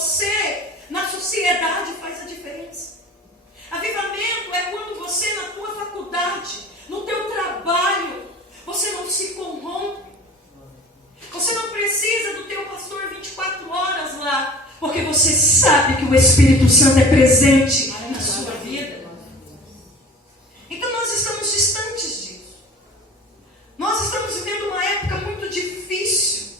você na sociedade faz a diferença. Avivamento é quando você na tua faculdade, no teu trabalho, você não se corrompe. Você não precisa do teu pastor 24 horas lá, porque você sabe que o Espírito Santo é presente na sua vida. Então nós estamos distantes disso. Nós estamos vivendo uma época muito difícil.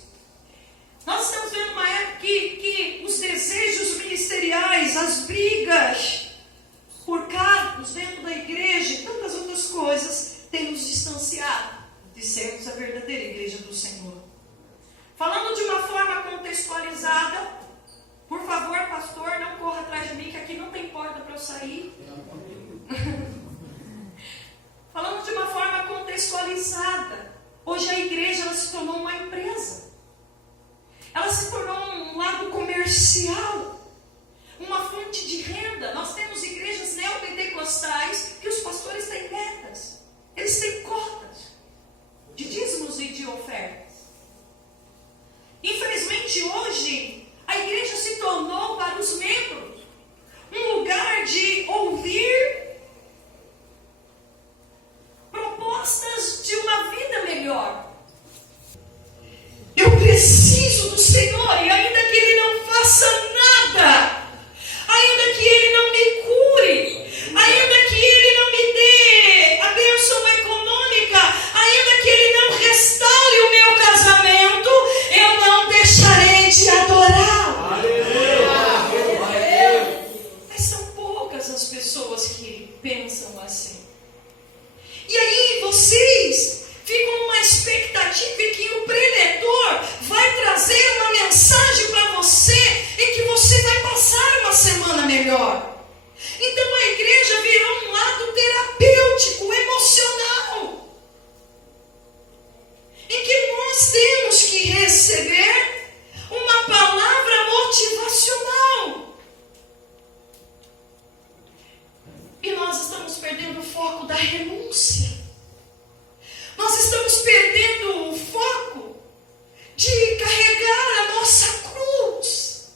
Nós estamos vivendo uma época que os desejos ministeriais, as brigas por cargos dentro da igreja e tantas outras coisas têm nos distanciado de sermos a verdadeira igreja do Senhor. Falando de uma forma contextualizada, por favor, pastor, não corra atrás de mim, que aqui não tem porta para eu sair. Falando de uma forma contextualizada, hoje a igreja ela se tornou uma empresa. Ela se tornou um lado comercial, uma fonte de renda. Nós temos igrejas neopentecostais que os pastores têm metas, eles têm cotas de dízimos e de ofertas. Infelizmente hoje a igreja se tornou para os membros um lugar de ouvir propostas de uma vida melhor. Eu preciso do Senhor, e ainda que Ele não faça nada, ainda que Ele não me cure, ainda que Ele não me dê a bênção econômica, ainda que Ele não restaure o meu casamento, eu não deixarei de adorar. Mas são poucas as pessoas que pensam assim. E aí vocês ficam numa expectativa que o preletor vai trazer uma mensagem para você e que você vai passar uma semana melhor. Então a igreja virou um lado terapêutico, emocional, em que nós temos que receber uma palavra motivacional. E nós estamos perdendo o foco da renúncia. Nós estamos perdendo o foco de carregar a nossa cruz.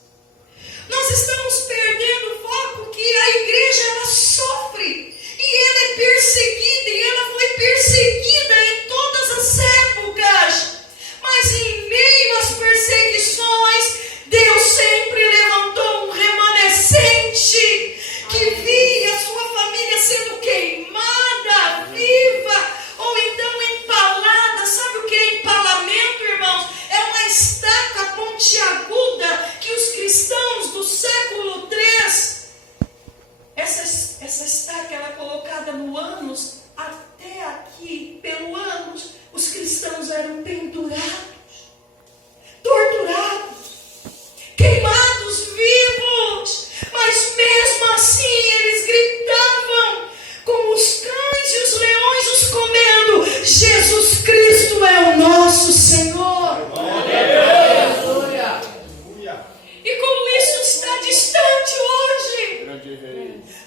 Nós estamos perdendo o foco que a igreja ela sofre. E ela é perseguida. E ela foi perseguida em todas as épocas. Mas em meio às perseguições, Deus sempre levantou um remanescente que via a sua família sendo queimada, viva, ou então empalada. Sabe o que é empalamento, irmãos? É uma estaca pontiaguda que os cristãos do século III, essa estaca ela é colocada no ânus, até aqui, pelo ânus, os cristãos eram pendurados, torturados, queimados vivos, mas mesmo assim eles gritavam com os cães e os leões os comendo: Jesus Cristo é o nosso Senhor. E como isso está distante hoje,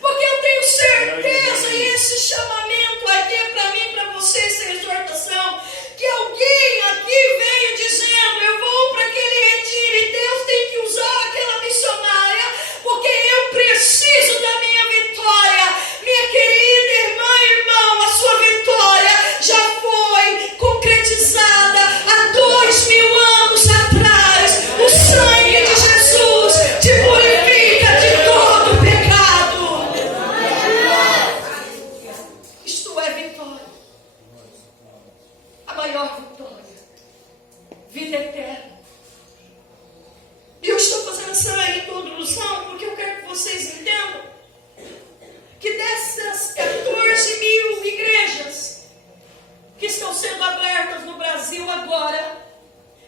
porque eu tenho certeza, e esse chamamento aqui é para mim, para você, essa exortação, que alguém aqui veio dizendo: eu vou para aquele retiro e Deus tem que usar aquela missionária, porque eu preciso da minha vitória. Minha querida irmã e irmão, a sua vitória já foi concretizada há 2000 anos atrás. O sangue de Jesus te purifica de todo pecado. Isto é vitória, a maior vitória, vida eterna. E eu estou fazendo essa introdução porque eu quero que vocês entendam que dessas 14.000 igrejas que estão sendo abertas no Brasil agora,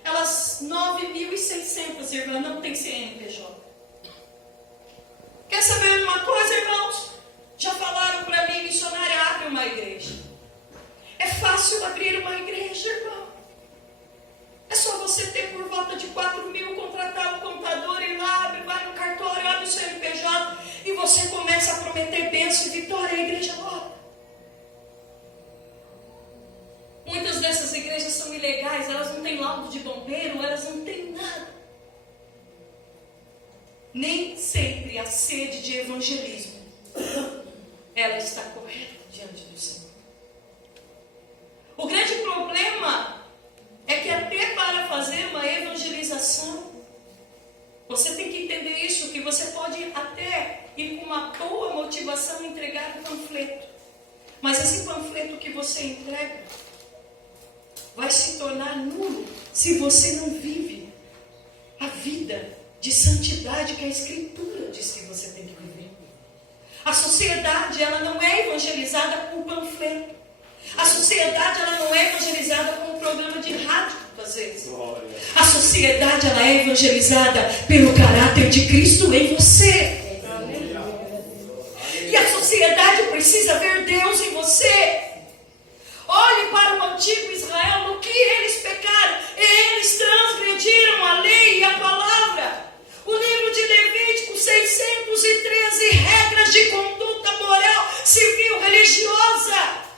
elas 9.600, irmãs, não tem CNPJ. Quer saber uma coisa, irmãos? Já falaram para mim: missionária, abre uma igreja. É fácil abrir uma igreja, irmão. É só você ter por volta de 4.000, contratar um contador, ir lá, abre, vai no cartório, abre o CNPJ e você começa a prometer bênção e vitória, a igreja volta. Muitas dessas igrejas são ilegais, elas não têm laudo de bombeiro, elas não têm nada. nem sempre a sede de evangelismo ela está correta diante do Senhor. O grande problema é que até para fazer uma evangelização, você tem que entender isso, que você pode até ir com uma boa motivação entregar um panfleto, mas esse panfleto que você entrega vai se tornar nulo se você não vive a vida de santidade que a Escritura diz que você tem que viver. A sociedade, ela não é evangelizada com panfleto. A sociedade, ela não é evangelizada com um programa de rádio, às vezes. A sociedade, ela é evangelizada pelo caráter de Cristo em você. E a sociedade precisa ver Deus em você. Olhe para o antigo Israel, no que eles pecaram. Eles transgrediram a lei e a palavra. O livro de Levítico, 613 regras de conduta moral, civil, religiosa.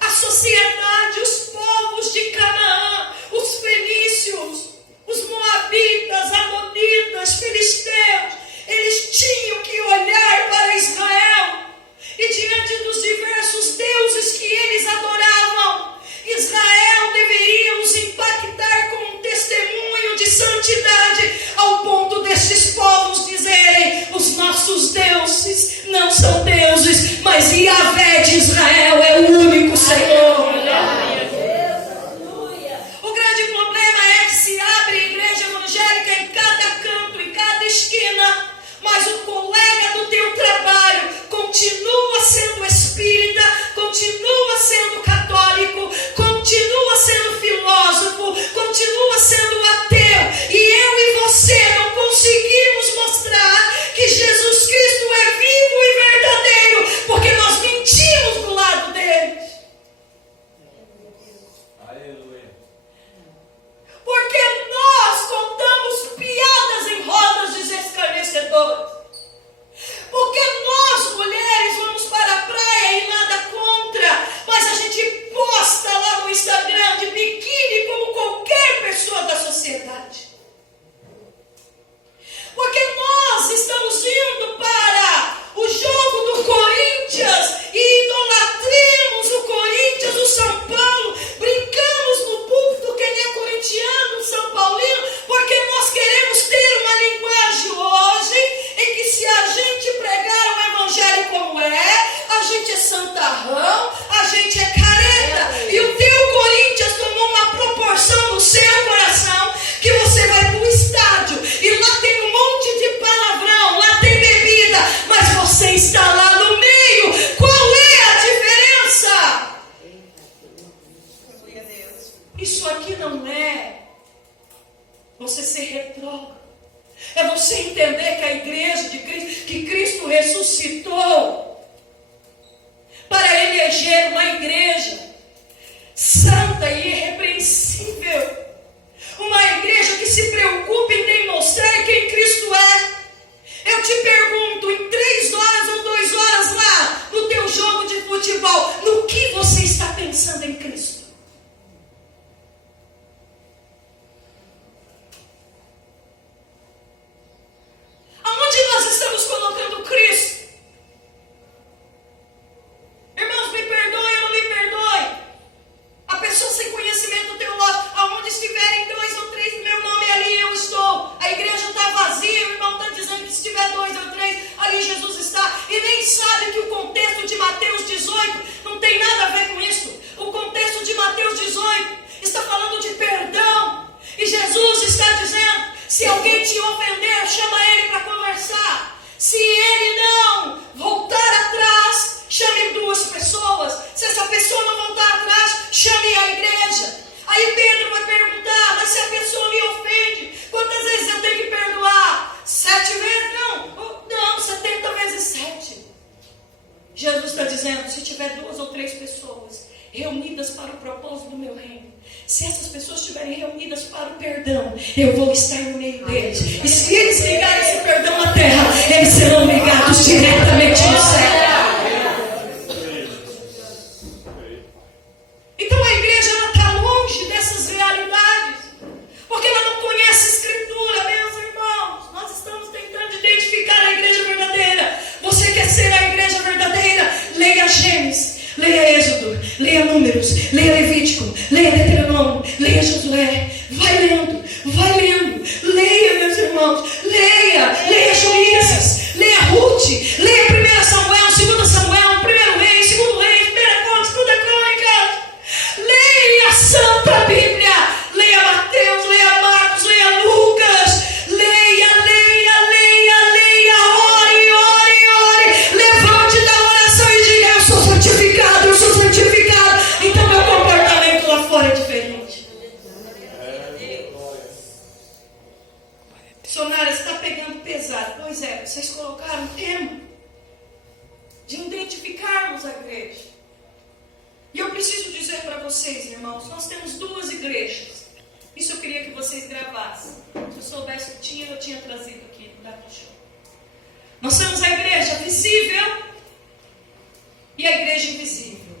A sociedade, os povos de Canaã, os fenícios, os moabitas, amonitas, filisteus, eles tinham que olhar para Israel. E diante dos diversos deuses que eles adoravam, Israel deveria os impactar com um testemunho de santidade, ao ponto destes povos dizerem: os nossos deuses não são deuses, mas Yahvé de Israel é o único Senhor. O grande problema é que se abre igreja evangélica em cada canto, em cada esquina, mas o colega do teu trabalho continua sendo espírita, continua sendo católico, continua sendo filósofo, continua sendo ateu, e eu e você não conseguimos mostrar que Jesus Cristo é vivo e verdadeiro, porque nós mentimos do lado deles. Aleluia. Porque nós contamos piadas em rodas de escarnecedores. Porque nós, mulheres, vamos para a praia e nada contra, mas a gente posta lá no Instagram de biquíni como qualquer pessoa da sociedade. Porque nós estamos indo para o jogo do Corinthians e idolatramos o Corinthians, o São Paulo, brincamos no púlpito quem é corintiano, São Paulino, porque nós queremos ter uma linguagem hoje em que, se a gente pregar o evangelho como a gente é santarrão, a gente é careta, e o teu Corinthians tomou uma proporção no seu coração que você vai para o estádio e lá tem um monte de palavrão, lá tem bebida, mas você está lá no meio. Qual é a diferença? Isso aqui não é você ser retrógrado. É você entender que a igreja de Cristo, que Cristo ressuscitou para eleger uma igreja santa e irrepreensível. Uma igreja que se preocupa em demonstrar quem Cristo é. Eu te pergunto, em 3 horas ou 2 horas lá no teu jogo de futebol, no que você está pensando em Cristo? Aonde nós estamos colocando Cristo? Irmãos, me perdoem ou não me perdoem. A pessoa sem conhecimento teológico, aonde estiverem 2 ou 3 no meu nome, ali eu estou. A igreja está vazia, o irmão está dizendo que se tiver 2 ou 3, ali Jesus está. E nem sabe que o contexto de Mateus 18 não tem nada a ver com isso. O contexto de Mateus 18 está falando de perdão. E Jesus está dizendo: se alguém te ofender, chama ele para conversar. Se ele não voltar atrás, chame 2 pessoas. Se essa pessoa não voltar atrás, chame a igreja. Aí Pedro vai perguntar: mas se a pessoa me ofende, quantas vezes eu tenho que perdoar? 7 vezes? Não, 70 vezes 7. Jesus está dizendo: se tiver 2 ou 3 pessoas reunidas para o propósito do meu reino, se essas pessoas estiverem reunidas para o perdão, eu vou estar no meio deles. E se eles ligarem esse perdão à terra, eles serão ligados diretamente no céu. Então a igreja está longe dessas realidades, porque ela não conhece a Escritura, meus irmãos. Nós estamos tentando leia Gênesis, leia Êxodo, leia Números, leia Levítico, leia Deuteronômio, leia Josué. Vai lendo, leia, meus irmãos, leia Juízes, leia Ruth, leia 1 Samuel, 2 Samuel, 1 Reis, 2 Reis, 1 Contos, 2 Crônicas. Leia a Santa Bíblia, leia Mateus, leia Marcos, leia Lucas, leia, ore, levante da oração e diga: eu sou santificado, então meu comportamento lá fora é diferente. Sonara, está pegando pesado. Pois é, vocês colocaram um tema de identificarmos a igreja. E eu preciso dizer para vocês, irmãos, nós temos 2 igrejas. Isso eu queria que vocês gravassem. Se eu soubesse o que eu tinha trazido aqui no show. Nós temos a igreja visível e a igreja invisível.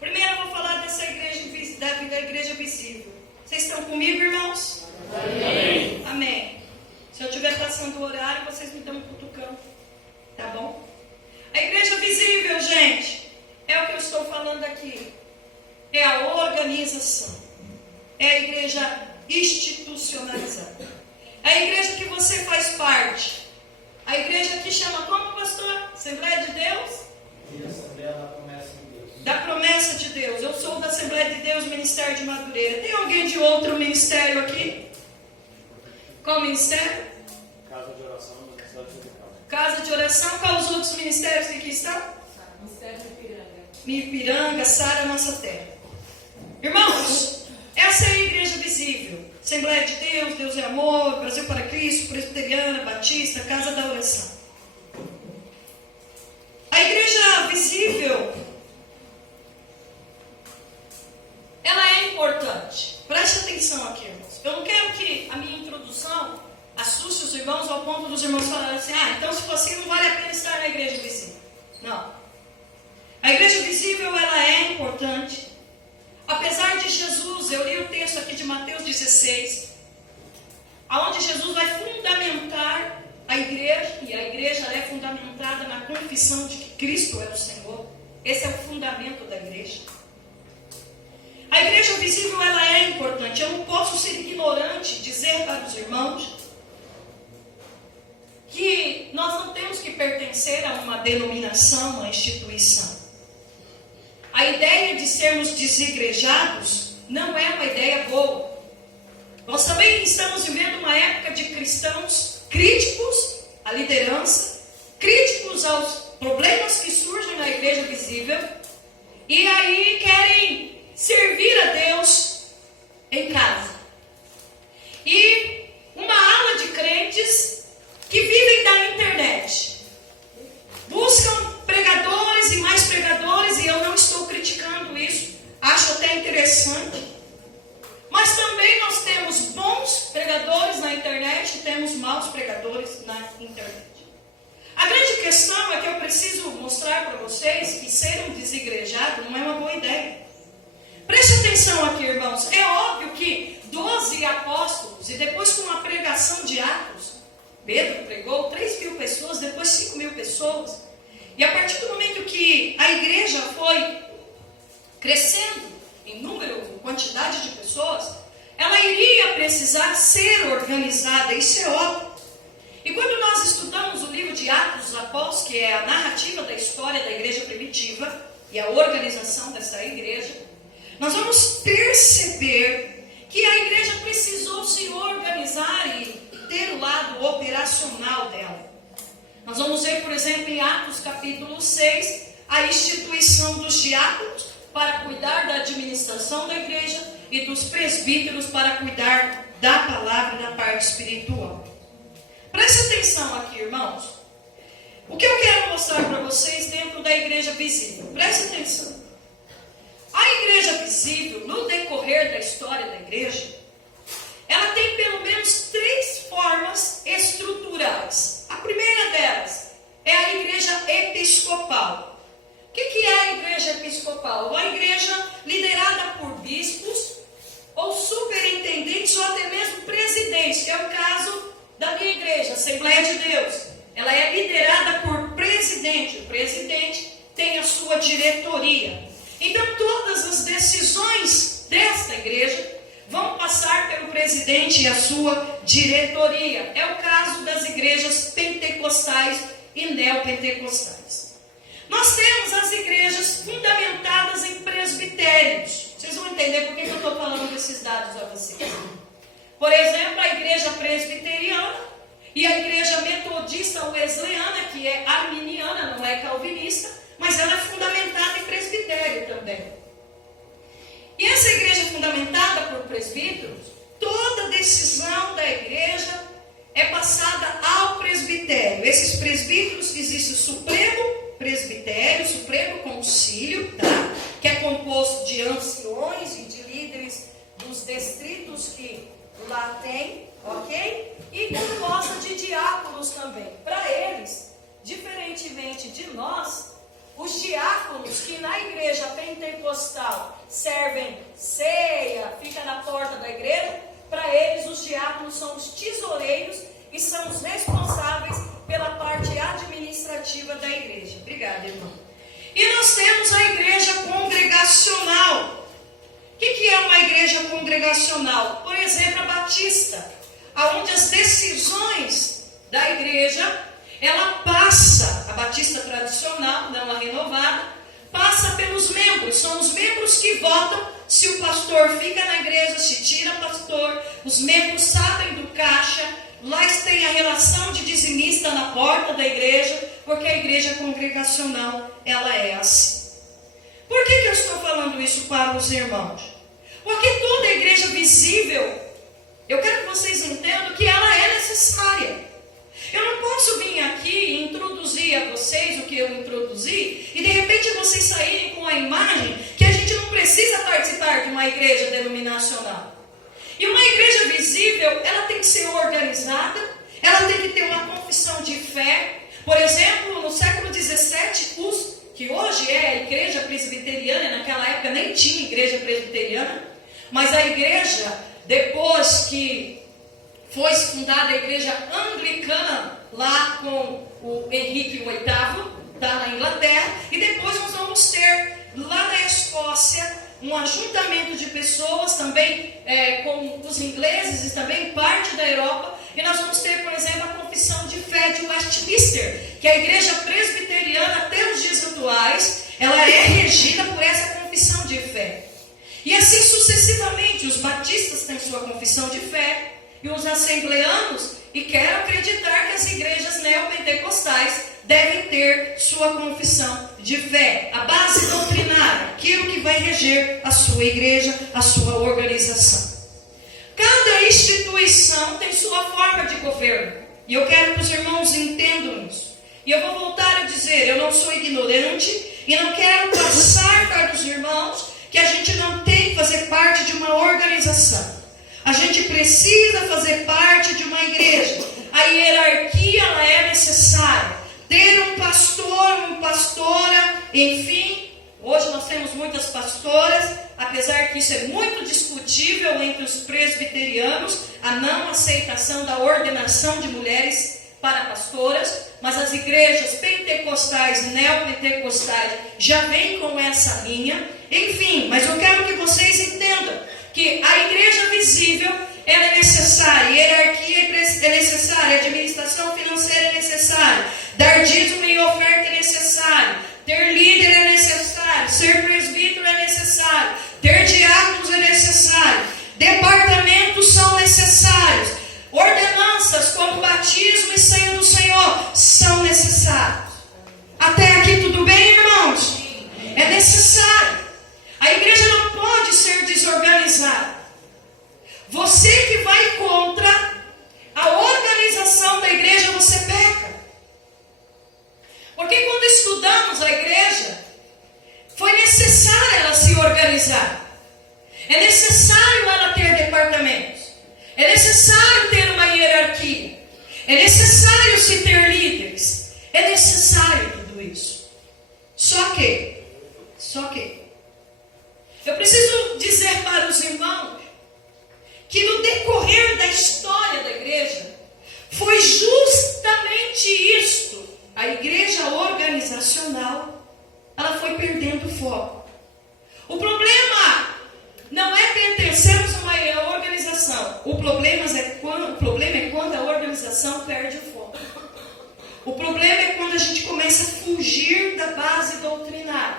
Primeiro eu vou falar dessa igreja, da igreja visível. Vocês estão comigo, irmãos? Amém. Amém. Se eu estiver passando o horário, vocês me dão um cutucão. Tá bom? A igreja visível, gente, é o que eu estou falando aqui. É a organização. É a igreja institucionalizada. É a igreja que você faz parte. A igreja que chama como, pastor? Assembleia de Deus? Assembleia da Promessa de Deus. Da Promessa de Deus. Eu sou da Assembleia de Deus, Ministério de Madureira. Tem alguém de outro ministério aqui? Qual ministério? Casa de oração da cidade de Ipiranga. Casa de oração. Quais os outros ministérios que aqui estão? Ministério de Ipiranga. Ipiranga, Sara, Nossa Terra. Irmãos, essa é a igreja visível. Assembleia de Deus, Deus é Amor, Brasil para Cristo, Presbiteriana, Batista, Casa da Oração. A igreja visível, ela é importante. Preste atenção aqui, irmãos. Eu não quero que a minha introdução assuste os irmãos ao ponto dos irmãos falarem assim: então se for assim não vale a pena estar na igreja visível. Não. A igreja visível, ela é importante. Apesar de Jesus, eu li o texto aqui de Mateus 16, onde Jesus vai fundamentar a igreja, e a igreja é fundamentada na confissão de que Cristo é o Senhor. Esse é o fundamento da igreja. A igreja visível, ela é importante. Eu não posso ser ignorante, dizer para os irmãos que nós não temos que pertencer a uma denominação, uma instituição. A ideia de sermos desigrejados não é uma ideia boa. Nós também estamos vivendo uma época de cristãos críticos à liderança, críticos aos problemas que surgem na igreja visível, e aí querem servir a Deus em casa. E uma ala de crentes que vivem da internet, buscam pregadores e mais pregadores, e eu não estou criticando isso, acho até interessante. Mas também nós temos bons pregadores na internet e temos maus pregadores na internet. A grande questão é que eu preciso mostrar para vocês que ser um desigrejado não é uma boa ideia. Preste atenção aqui, irmãos. É óbvio que 12 apóstolos, e depois com a pregação de Atos, Pedro pregou 3.000 pessoas, depois 5.000 pessoas. E a partir do momento que a igreja foi crescendo em número, em quantidade de pessoas, ela iria precisar ser organizada, isso é óbvio. E quando nós estudamos o livro de Atos dos Apóstolos, que é a narrativa da história da igreja primitiva e a organização dessa igreja, nós vamos perceber que a igreja precisou se organizar e ter o lado operacional dela. Nós vamos ver, por exemplo, em Atos capítulo 6, a instituição dos diáconos para cuidar da administração da igreja e dos presbíteros para cuidar da palavra e da parte espiritual. Preste atenção aqui, irmãos. O que eu quero mostrar para vocês dentro da igreja visível? Preste atenção. A igreja visível, no decorrer da história da igreja, ela tem pelo menos 3 formas estruturais. A primeira delas é a igreja episcopal. O que é a igreja episcopal? Uma igreja liderada por bispos, ou superintendentes, ou até mesmo presidentes, que é o caso da minha igreja, Assembleia de Deus. Ela é liderada por presidente. O presidente tem a sua diretoria. Então todas as decisões desta igreja vão passar pelo presidente e a sua diretoria. É o caso das igrejas pentecostais e neopentecostais. Nós temos as igrejas fundamentadas em presbitérios. Vocês vão entender por que eu estou falando desses dados a vocês. Por exemplo, a igreja presbiteriana e a igreja metodista wesleyana, que é arminiana, não é calvinista, mas ela é fundamentada em presbitério também. E essa igreja fundamentada por presbíteros, toda decisão da igreja é passada ao presbitério. Esses presbíteros, existe o Supremo Presbitério, o Supremo Concílio, tá? Que é composto de anciões e de líderes dos distritos que lá tem, ok? E composta de diáconos também. Para eles, diferentemente de nós, os diáconos que na igreja pentecostal servem ceia, fica na porta da igreja, para eles os diáconos são os tesoureiros e são os responsáveis pela parte administrativa da igreja. Obrigada, irmão. E nós temos a igreja congregacional. O que é uma igreja congregacional? Por exemplo, a batista, onde as decisões da igreja, ela passa, a batista tradicional, não a renovada, passa pelos membros. São os membros que votam se o pastor fica na igreja, se tira o pastor. Os membros sabem do caixa. Lá tem a relação de dizimista na porta da igreja, porque a igreja congregacional, ela é assim. Por que eu estou falando isso para os irmãos? Porque toda a igreja visível, eu quero que vocês entendam que ela é necessária. Eu não posso vir aqui e introduzir a vocês o que eu introduzi e de repente vocês saírem com a imagem que a gente não precisa participar de uma igreja denominacional. E uma igreja visível, ela tem que ser organizada, ela tem que ter uma confissão de fé. Por exemplo, no século XVII, que hoje é a igreja presbiteriana, naquela época nem tinha igreja presbiteriana, mas a igreja, depois que foi fundada a igreja anglicana, lá com o Henrique VIII, tá, na Inglaterra, e depois nós vamos ter lá na Escócia um ajuntamento de pessoas também com os ingleses e também parte da Europa, e nós vamos ter, por exemplo, a confissão de fé de Westminster, que é a igreja presbiteriana até os dias atuais, ela é regida por essa confissão de fé. E assim sucessivamente, os batistas têm sua confissão de fé, e os assembleanos, e quero acreditar que as igrejas neopentecostais devem ter sua confissão de fé, a base doutrinária, aquilo que vai reger a sua igreja, a sua organização. Cada instituição tem sua forma de governo, e eu quero que os irmãos entendam isso. E eu vou voltar a dizer, eu não sou ignorante, e não quero passar para os irmãos que a gente não tem que fazer parte de uma organização. A gente precisa fazer parte de uma igreja. A hierarquia, ela é necessária. Ter um pastor, uma pastora, enfim. Hoje nós temos muitas pastoras, apesar que isso é muito discutível entre os presbiterianos, a não aceitação da ordenação de mulheres para pastoras, mas as igrejas pentecostais e neopentecostais já vêm com essa linha. Enfim, mas eu quero que vocês entendam que a igreja visível, ela é necessária, hierarquia é necessária, administração financeira é necessária, dar dízimo e oferta é necessário, ter líder é necessário, ser presbítero é necessário, ter diáconos é necessário, departamentos são necessários, ordenanças como batismo e ceia do Senhor são necessários. Até aqui tudo bem, irmãos? É necessário. A igreja não pode ser desorganizada. Você que vai contra a organização da igreja, você peca. Porque quando estudamos a igreja, foi necessário ela se organizar. É necessário ela ter departamentos. É necessário ter uma hierarquia. É necessário se ter líderes. É necessário tudo isso. Só que eu preciso dizer para os irmãos que no decorrer da história da igreja, foi justamente isto, a igreja organizacional, foco. O problema não é pertencermos a uma organização. O problema é quando a organização perde o foco. O problema é quando a gente começa a fugir da base doutrinária.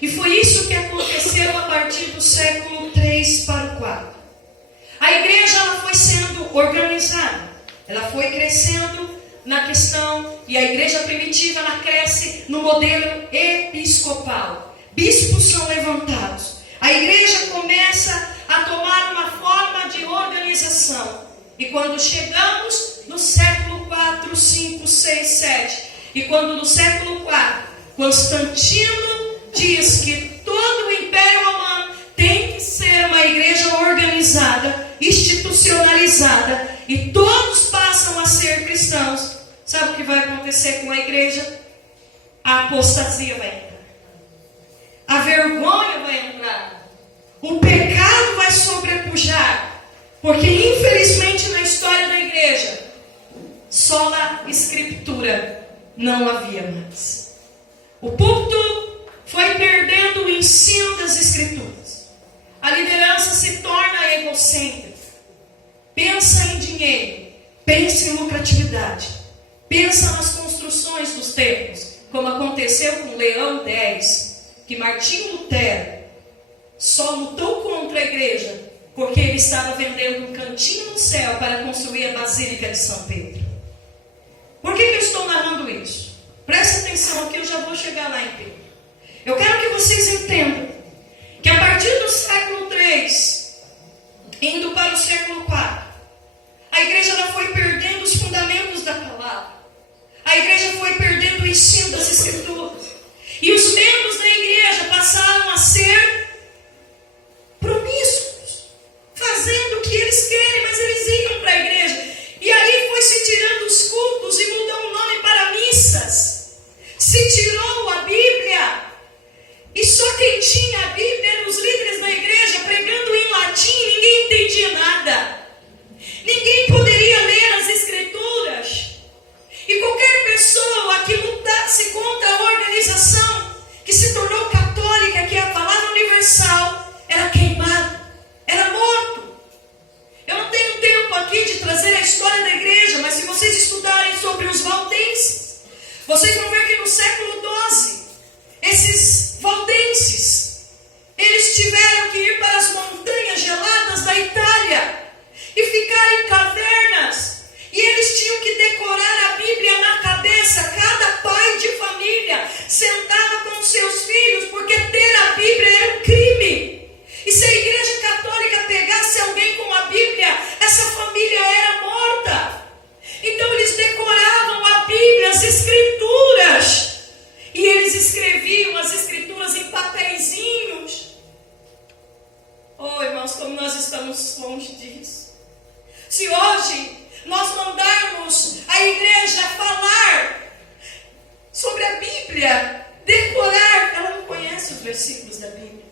E foi isso que aconteceu a partir do século 3 para o 4. A igreja ela foi sendo organizada. Ela foi crescendo na questão, e a igreja primitiva ela cresce no modelo episcopal. Bispos são levantados. A igreja começa a tomar uma forma de organização. E quando chegamos no século 4, 5, 6, 7, e quando no século 4, Constantino diz que todo o Império Romano tem que ser uma igreja organizada, institucionalizada, e todos passam a ser cristãos. Sabe o que vai acontecer com a igreja? A apostasia vai entrar. A vergonha vai entrar. O pecado vai sobrepujar. Porque infelizmente na história da igreja, só a escritura não havia mais. O púlpito foi perdendo o ensino das escrituras. A liderança se torna egocêntrica. Pensa em dinheiro, pensa em lucratividade, pensa nas construções dos templos, como aconteceu com Leão X, que Martinho Lutero só lutou contra a igreja porque ele estava vendendo um cantinho no céu para construir a Basílica de São Pedro. Por que eu estou narrando isso? Presta atenção aqui, eu já vou chegar lá em Pedro. Eu quero que vocês entendam que a partir do século 3, indo para o século 4, a igreja ela foi perdendo os fundamentos da palavra. A igreja foi perdendo o ensino das escrituras. E os membros da igreja passaram a ser promíscuos, fazendo o que eles querem, mas eles iam para a igreja. E aí foi se tirando os cultos e mudou o nome para missas. Se tirou a Bíblia. E só quem tinha a Bíblia eram os líderes da igreja pregando em latim, ninguém entendia nada. Ninguém poderia ler as escrituras. E qualquer pessoa que lutasse contra a organização que se tornou católica, que é a palavra universal, era queimado, era morto. Eu não tenho tempo aqui de trazer a história da igreja, mas se vocês estudarem sobre os valdenses, vocês vão ver que no século XII, esses valdenses, eles tiveram que ir para as montanhas geladas da Itália e ficar em cavernas. E eles tinham que decorar a Bíblia na cabeça. Cada pai de família sentava com seus filhos, porque ter a Bíblia era um crime. E se a igreja católica pegasse alguém com a Bíblia, essa família era morta. Então eles decoravam a Bíblia, as escrituras. E eles escreviam as escrituras em papeizinhos. Oh, irmãos, como nós estamos longe disso. Se hoje nós mandarmos a igreja falar sobre a Bíblia, decorar, ela não conhece os versículos da Bíblia.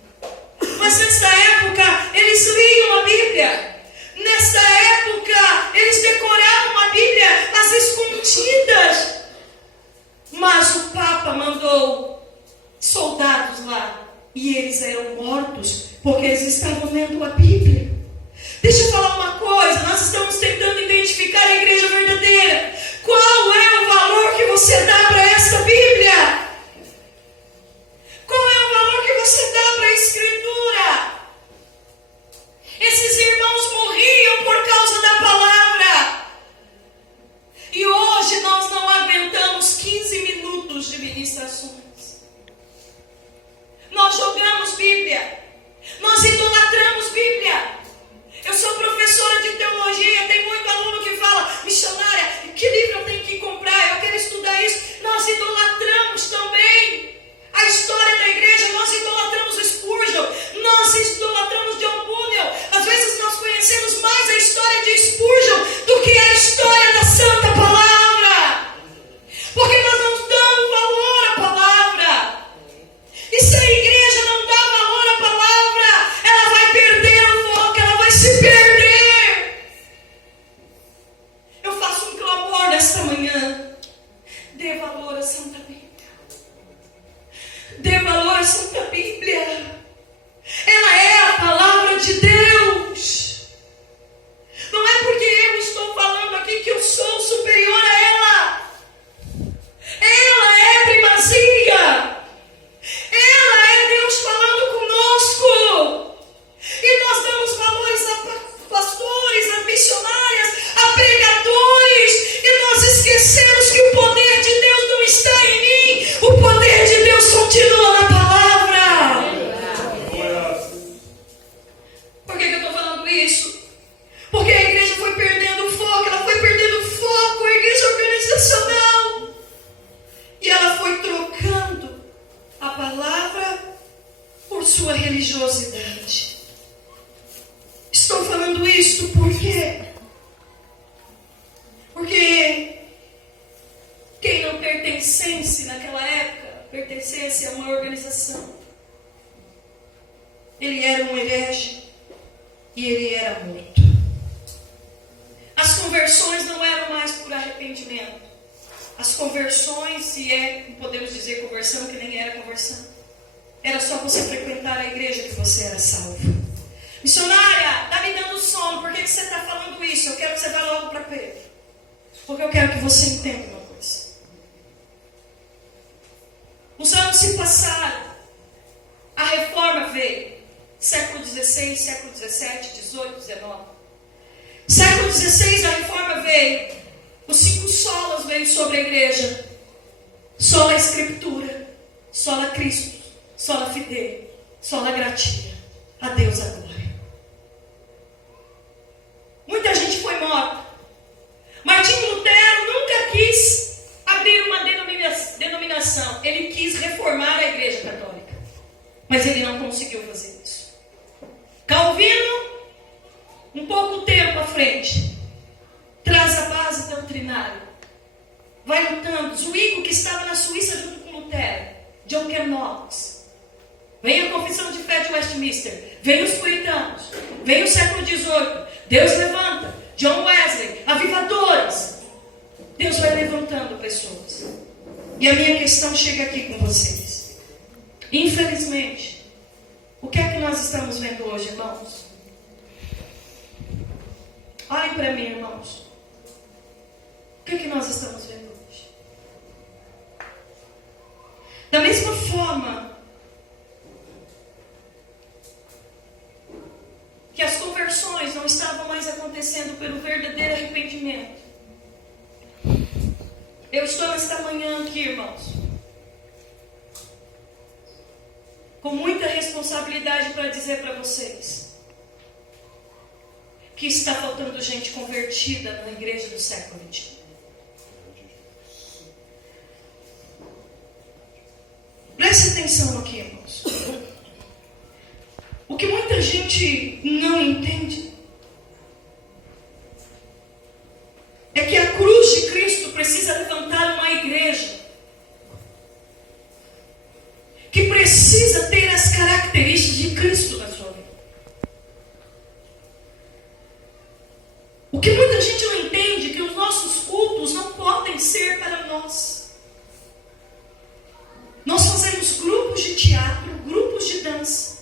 Mas nessa época, eles liam a Bíblia. Nessa época, eles decoravam a Bíblia às escondidas. Mas o Papa mandou soldados lá. E eles eram mortos, porque eles estavam lendo a Bíblia. Deixa eu falar uma coisa, nós estamos tentando identificar a igreja verdadeira. Qual é o valor que você dá para essa Bíblia? Qual é o valor que você dá para a Escritura? Esses irmãos morriam por causa da palavra. E hoje nós não aguentamos 15 minutos de ministrações. Nós jogamos Bíblia. Nós idolatramos Bíblia. Eu sou professora de teologia, tem muito aluno que fala, missionária, que livro eu tenho que comprar? Eu quero estudar isso. Nós idolatramos também a história da igreja, nós idolatramos o Spurgeon, nós idolatramos John Bunyan. Às vezes nós conhecemos mais a história de Spurgeon do que a história da Santa Palavra. Porque nós não damos valor à palavra. E se a igreja não dá valor à palavra, ela vai perder o foco, ela vai se perder. Eu faço um clamor nesta manhã. Dê valor à Santa Bíblia. Dê valor à Santa Bíblia. Colossenses, naquela época, pertencesse a uma organização. Ele era um herege e ele era morto. As conversões não eram mais por arrependimento. As conversões, se podemos dizer conversão, que nem era conversão, era só você frequentar a igreja que você era salvo. Missionária, está me dando sono, por que você está falando isso? Eu quero que você vá logo para Pedro, porque eu quero que você entenda uma coisa. Os anos se passaram, a reforma veio, século XVI, século XVII, XVIII, XIX. Século XVI, a reforma veio, os 5 solas veio sobre a igreja: sola escritura, sola Cristo, sola fide, sola gratia, a Deus a glória. Muita gente foi morta. Martinho Lutero nunca quis abrir uma denominação, ele quis reformar a igreja católica, mas ele não conseguiu fazer isso. Calvino, um pouco tempo à frente, traz a base doutrinária, vai lutando. Zwinglio, que estava na Suíça junto com Lutero, John Knox, vem a Confissão de Fé de Westminster, vem os puritanos, vem o século XVIII, Deus levanta John Wesley, avivadores. Deus vai levantando pessoas. E a minha questão chega aqui com vocês. Infelizmente, o que é que nós estamos vendo hoje, irmãos? Olhem para mim, irmãos. O que é que nós estamos vendo hoje? Da mesma forma que as conversões não estavam mais acontecendo pelo verdadeiro arrependimento, eu estou nesta manhã aqui, irmãos, com muita responsabilidade para dizer para vocês que está faltando gente convertida na igreja do século XXI. Preste atenção aqui, irmãos. O que muita gente não entende é que a cruz de Cristo precisa levantar uma igreja que precisa ter as características de Cristo na sua vida. O que muita gente não entende é que os nossos cultos não podem ser para nós. Nós fazemos grupos de teatro, grupos de dança.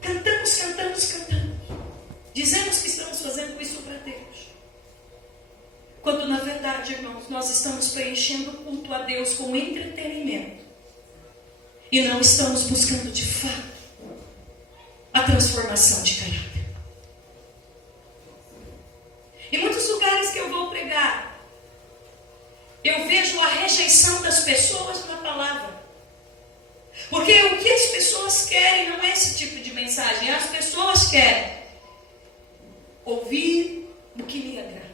Cantamos. Dizemos que estamos fazendo isso para Deus. Quando na verdade, irmãos, nós estamos preenchendo o culto a Deus com entretenimento. E não estamos buscando de fato a transformação de caráter. Em muitos lugares que eu vou pregar, eu vejo a rejeição das pessoas na palavra. Porque o que as pessoas querem não é esse tipo de mensagem. As pessoas querem ouvir o que lhe agrada.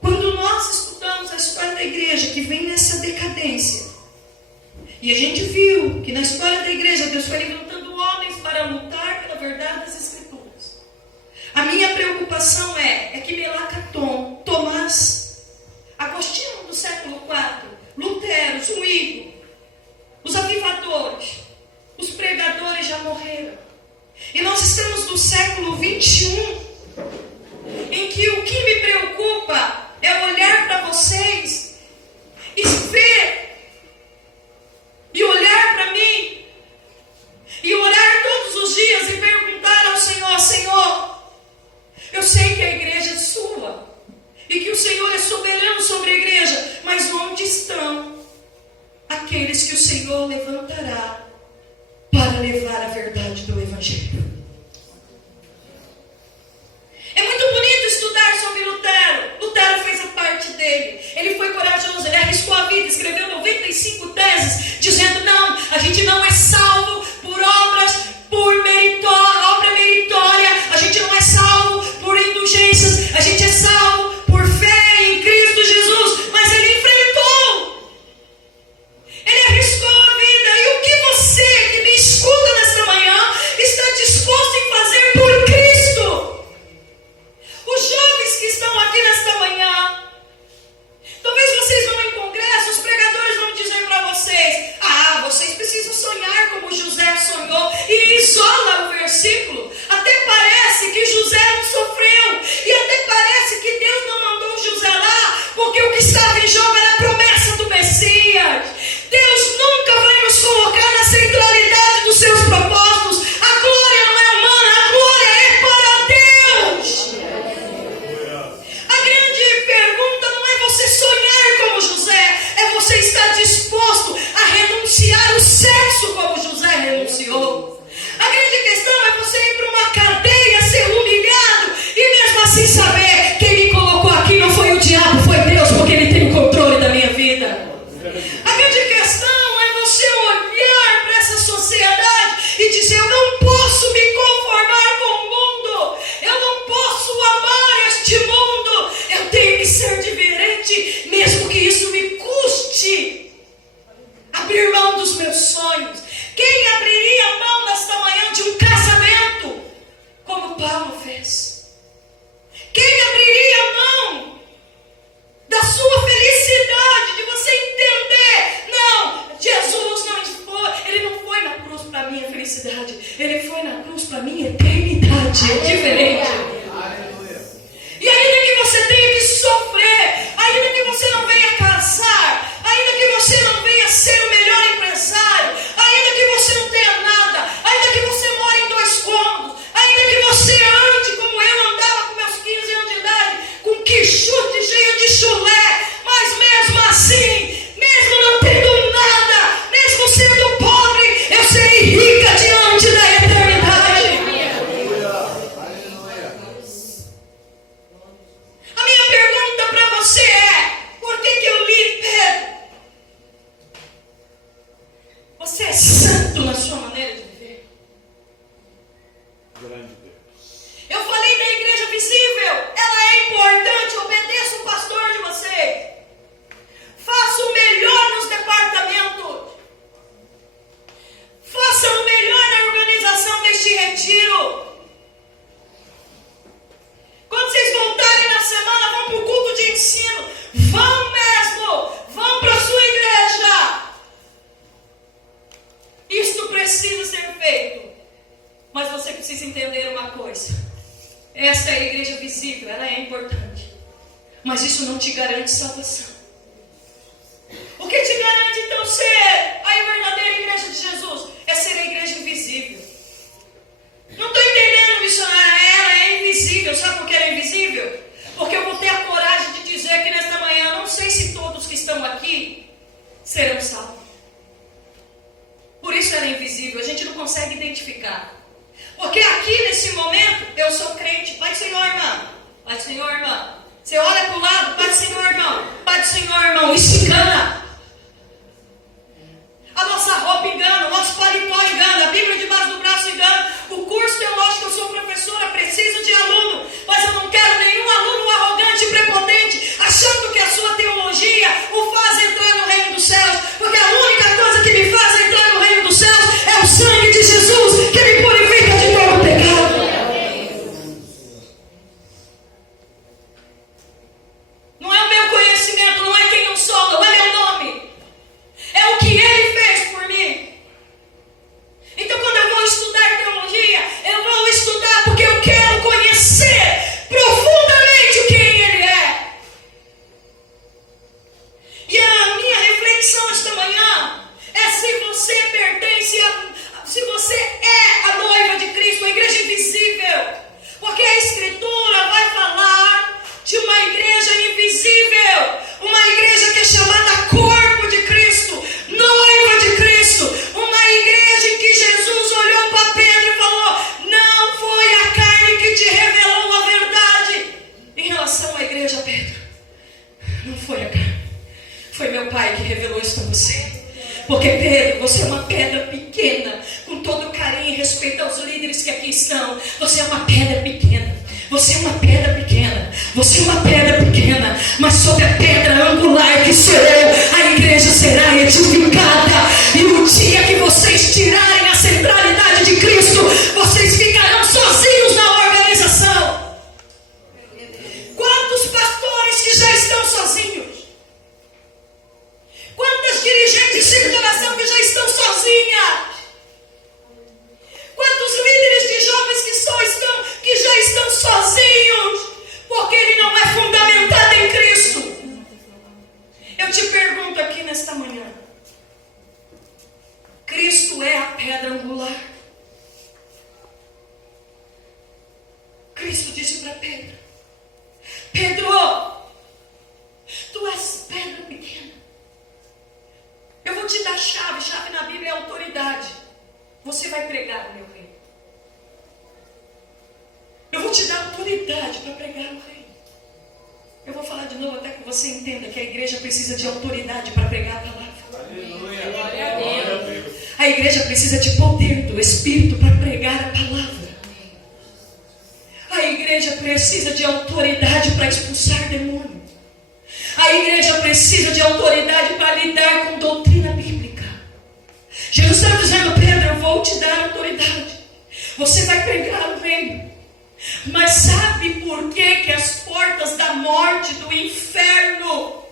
Quando nós estudamos a história da igreja, que vem nessa decadência, e a gente viu que na história da igreja Deus foi levantando homens para lutar pela verdade das Escrituras. A minha preocupação é que Melancton, Tomás, Agostinho do século IV, Lutero, Zwinglio, os avivadores, os pregadores já morreram. E nós estamos no século XXI, em que o que me preocupa é olhar para vocês e ver, e olhar para mim, e orar todos os dias e perguntar ao Senhor: Senhor, eu sei que a igreja é sua, quichute, cheio de chulé, mas mesmo assim, mesmo não tendo nada, mesmo sendo pobre, eu serei rica diante da eternidade. A minha pergunta para você é: por que eu li Pedro? Você é santo na sua maneira de viver? Grande Deus. Eu falei da igreja visível, ela é importante. Obedeça o pastor de vocês. Faça o melhor nos departamentos. Faça o melhor na organização deste retiro. Quando vocês voltarem na semana, vão para o culto de ensino. Vão mesmo. Vão para a sua igreja. Isto precisa ser feito. Mas você precisa entender uma coisa. Essa é a igreja visível, ela é importante. Mas isso não te garante salvação. O que te garante então ser a verdadeira igreja de Jesus? É ser a igreja invisível. Não estou entendendo, missionária. Ela é invisível. Sabe por que ela é invisível? Porque eu vou ter a coragem de dizer que nesta manhã, eu não sei se todos que estão aqui serão salvos. Por isso ela é invisível. A gente não consegue identificar. Porque aqui nesse momento eu sou crente. Pai do Senhor, irmão. Pai do Senhor, irmão. Você olha para o lado, Pai do Senhor, irmão. Pai do Senhor, irmão. Isso engana. A nossa roupa engana, o nosso paletó engana, a Bíblia debaixo do braço engana. O curso teológico, eu sou professora, preciso de aluno, mas eu não quero nenhum aluno arrogante e prepotente, achando que a sua teologia o faz entrar no reino dos céus, porque a única coisa que me faz entrar no reino dos céus é o sangue de Jesus, que me purifica de todo pecado. Não é o meu conhecimento, não é quem eu sou, não é meu nome. É o que Ele fez por mim. Então quando eu vou estudar teologia, eu vou estudar porque eu quero conhecer profundamente quem Ele é. E a minha reflexão esta manhã é se você pertence se você é a noiva de Cristo, a igreja invisível. Porque a Escritura vai falar de uma igreja invisível, uma igreja que é chamada corpo de Cristo, noiva de Cristo, uma igreja em que Jesus olhou para Pedro e falou: não foi a carne que te revelou a verdade em relação à igreja, Pedro. Não foi a carne, foi meu Pai que revelou isso para você. Porque Pedro, você é uma pedra pequena, com todo o carinho e respeito aos líderes que aqui estão. Você é uma pedra pequena. Você é uma pedra pequena. Você é uma pedra pequena. Mas sobre a pedra angular que sou eu, a igreja será edificada. E o dia que vocês tirarem a centralidade de Cristo, vocês ficarão sozinhos na organização. Quantos pastores que já estão sozinhos? Quantas dirigentes de ciclo de oração que já estão sozinhas? Quantos líderes de jovens que já estão sozinhos? Porque ele não é fundamentado em Cristo. Eu te pergunto aqui nesta manhã: Cristo é a pedra angular? Cristo disse para Pedro: Pedro, tu és pedra pequena. Eu vou te dar chave. Chave na Bíblia é autoridade. Você vai pregar o meu reino. Eu vou te dar autoridade para pregar o reino. Eu vou falar de novo até que você entenda que a igreja precisa de autoridade para pregar a palavra. Aleluia. Glória a Deus. A igreja precisa de poder do Espírito para pregar a palavra. A igreja precisa de autoridade para expulsar demônio. A igreja precisa de autoridade para lidar com doutrina bíblica. Jesus está dizendo: Pedro, eu vou te dar autoridade. Você vai pregar o reino. Mas sabe por que as portas da morte, do inferno,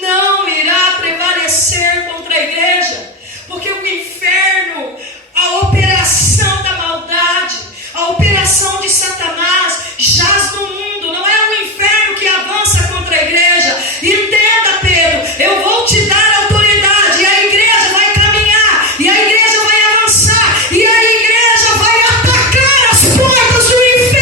não irá prevalecer contra a igreja? Porque o inferno, a operação da maldade, a operação de Satanás jaz no mundo. Não é o inferno que avança contra a igreja. Entenda, Pedro, eu vou te dar autoridade, e a igreja vai caminhar, e a igreja vai avançar, e a igreja vai atacar as portas do inferno.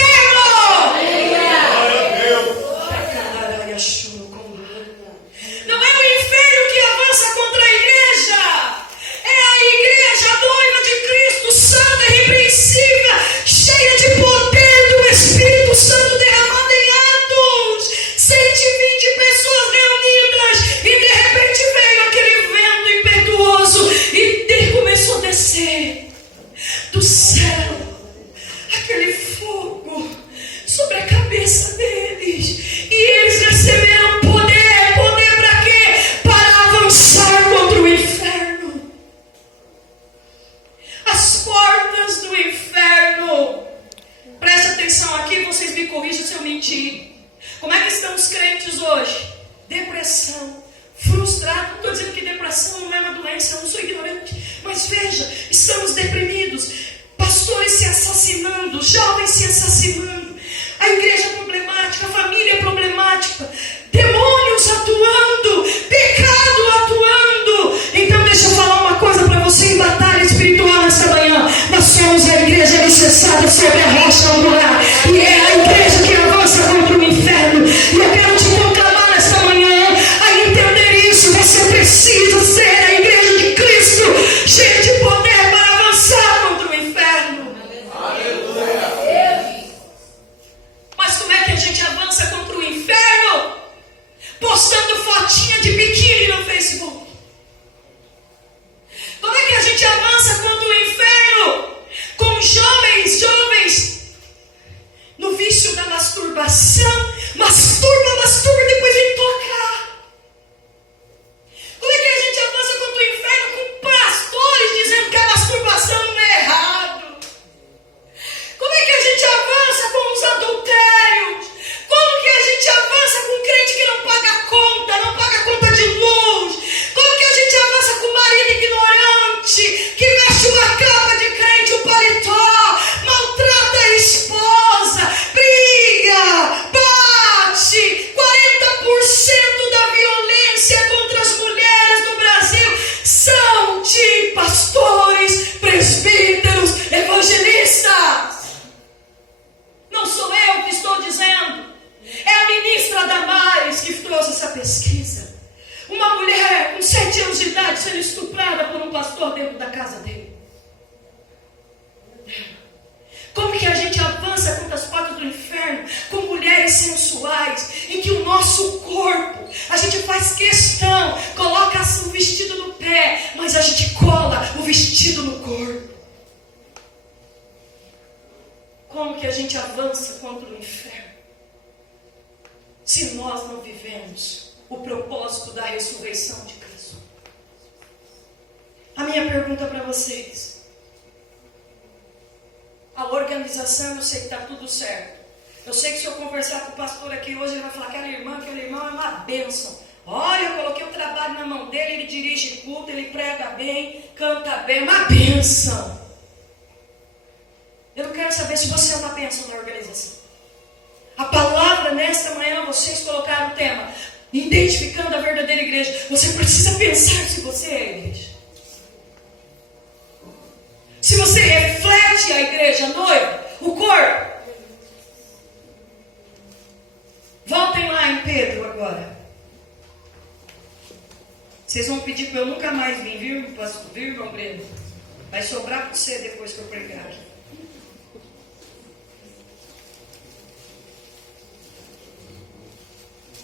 é que estão os crentes hoje? Depressão, frustrado. Não estou dizendo que depressão não é uma doença, eu não sou ignorante. Mas veja, estamos deprimidos, pastores se assassinando, jovens se assassinando, a igreja é problemática, a família é problemática, demônios atuando, pecado atuando. Então deixa eu falar uma coisa para você em batalha espiritual nesta manhã. Nós somos a igreja alicerçada sobre a rocha angular, e é a igreja que avança contra o inferno. E eu quero te conclamar nesta manhã a entender isso. Você precisa ser a igreja de Cristo, cheia de poder para avançar contra o inferno. Aleluia. Mas como é que a gente avança contra o inferno? Postando fotinha de biquíni no Facebook. Como é que a gente avança contra o inferno? Com jovens no vício da masturbação. Masturba, depois vem tocar. Como é que a gente avança contra o inferno? Com pastores dizendo que a masturbação não é errado. Como é que a gente avança com os adultérios? Como que a gente avança com crente que não paga conta de luz? Como que a gente avança com o marido ignorante, que veste uma capa de crente, um paletó, maltrata a esposa, briga, bate? 40% da violência contra as mulheres no Brasil são de pastores, presbíteros, evangelistas. Não sou eu que estou dizendo. É a ministra Damares que trouxe essa pesquisa. Uma mulher com 7 anos de idade sendo estuprada por um pastor dentro da casa dele. Como que a gente avança contra as portas do inferno com mulheres sensuais, em que o nosso corpo, a gente faz questão, coloca o vestido no pé, mas a gente cola o vestido no corpo? Como que a gente avança contra o inferno se nós não vivemos o propósito da ressurreição de Cristo? A minha pergunta para vocês: a organização, eu sei que está tudo certo. Eu sei que se eu conversar com o pastor aqui hoje, ele vai falar: aquele irmão é uma bênção. Olha, eu coloquei o trabalho na mão dele, ele dirige culto, ele prega bem, canta bem, uma bênção. Eu não quero saber se você é uma bênção na organização. A palavra nesta manhã, vocês colocaram o tema, identificando a verdadeira igreja. Você precisa pensar se você é a igreja. Se você reflete a igreja, a noiva, o corpo. Voltem lá em Pedro agora. Vocês vão pedir para eu nunca mais vir, viu, irmão Breno? Vai sobrar para você depois que eu pregar.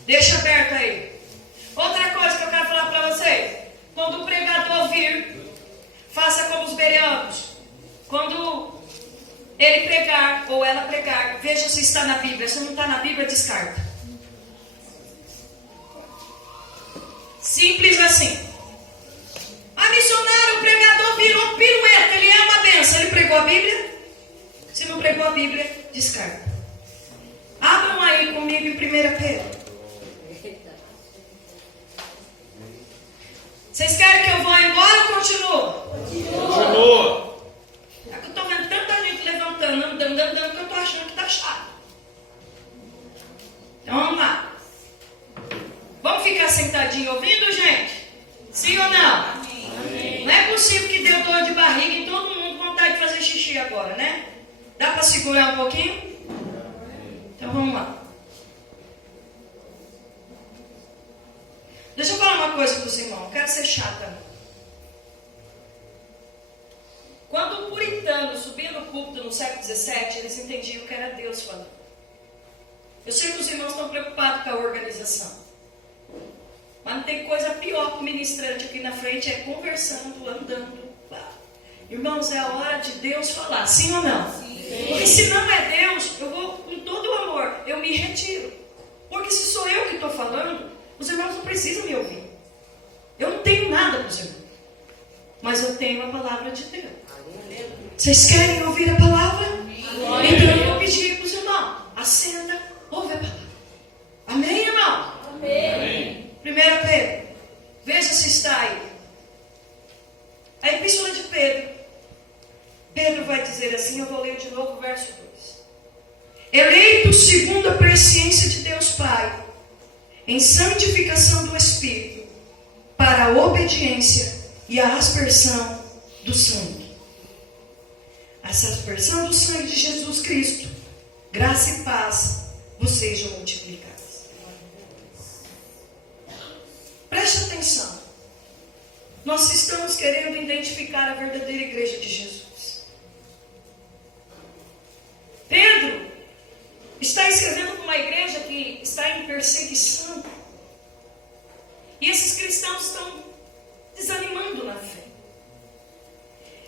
Deixa aberto aí. Outra coisa que eu quero falar para vocês: quando o pregador vir, faça como os bereanos. Quando ele pregar ou ela pregar, veja se está na Bíblia. Se não está na Bíblia, descarta. Simples assim. A missionária, o pregador virou pirueta, ele é uma benção. Ele pregou a Bíblia? Se não pregou a Bíblia, descarta. Abram aí comigo em 1 Pedro. Vocês querem que eu vá embora ou continuo? Continua. É que eu estou vendo tanta gente levantando, andando, que eu estou achando que está chato. Então vamos lá. Vamos ficar sentadinho ouvindo, gente? Sim ou não? Amém. Não é possível que deu dor de barriga e todo mundo com vontade de fazer xixi agora, né? Dá para segurar um pouquinho? Então vamos lá. Deixa eu falar uma coisa para os irmãos, não quero ser chata. Quando o puritano subia no púlpito no século XVII, eles entendiam que era Deus falando. Eu sei que os irmãos estão preocupados com a organização. Mas não tem coisa pior que o ministrante aqui na frente, é conversando, andando. Irmãos, é a hora de Deus falar, sim ou não? Sim. Porque se não é Deus, eu vou com todo o amor, eu me retiro. Porque se sou eu que estou falando, os irmãos não precisam me ouvir. Eu não tenho nada para os irmãos. Mas eu tenho a palavra de Deus. Vocês querem ouvir a palavra? Então eu vou pedir para os irmãos, acenda, ouve a palavra. Amém? Amém. 1 Pedro, veja se está aí. A epístola de Pedro. Pedro vai dizer assim, eu vou ler de novo o verso 2. Eleitos segundo a presciência de Deus Pai, em santificação do Espírito, para a obediência e a aspersão do sangue. Essa aspersão do sangue de Jesus Cristo, graça e paz vos sejam multiplicadas. Preste atenção. Nós estamos querendo identificar a verdadeira igreja de Jesus. Pedro está escrevendo para uma igreja que está em perseguição. E esses cristãos estão desanimando na fé.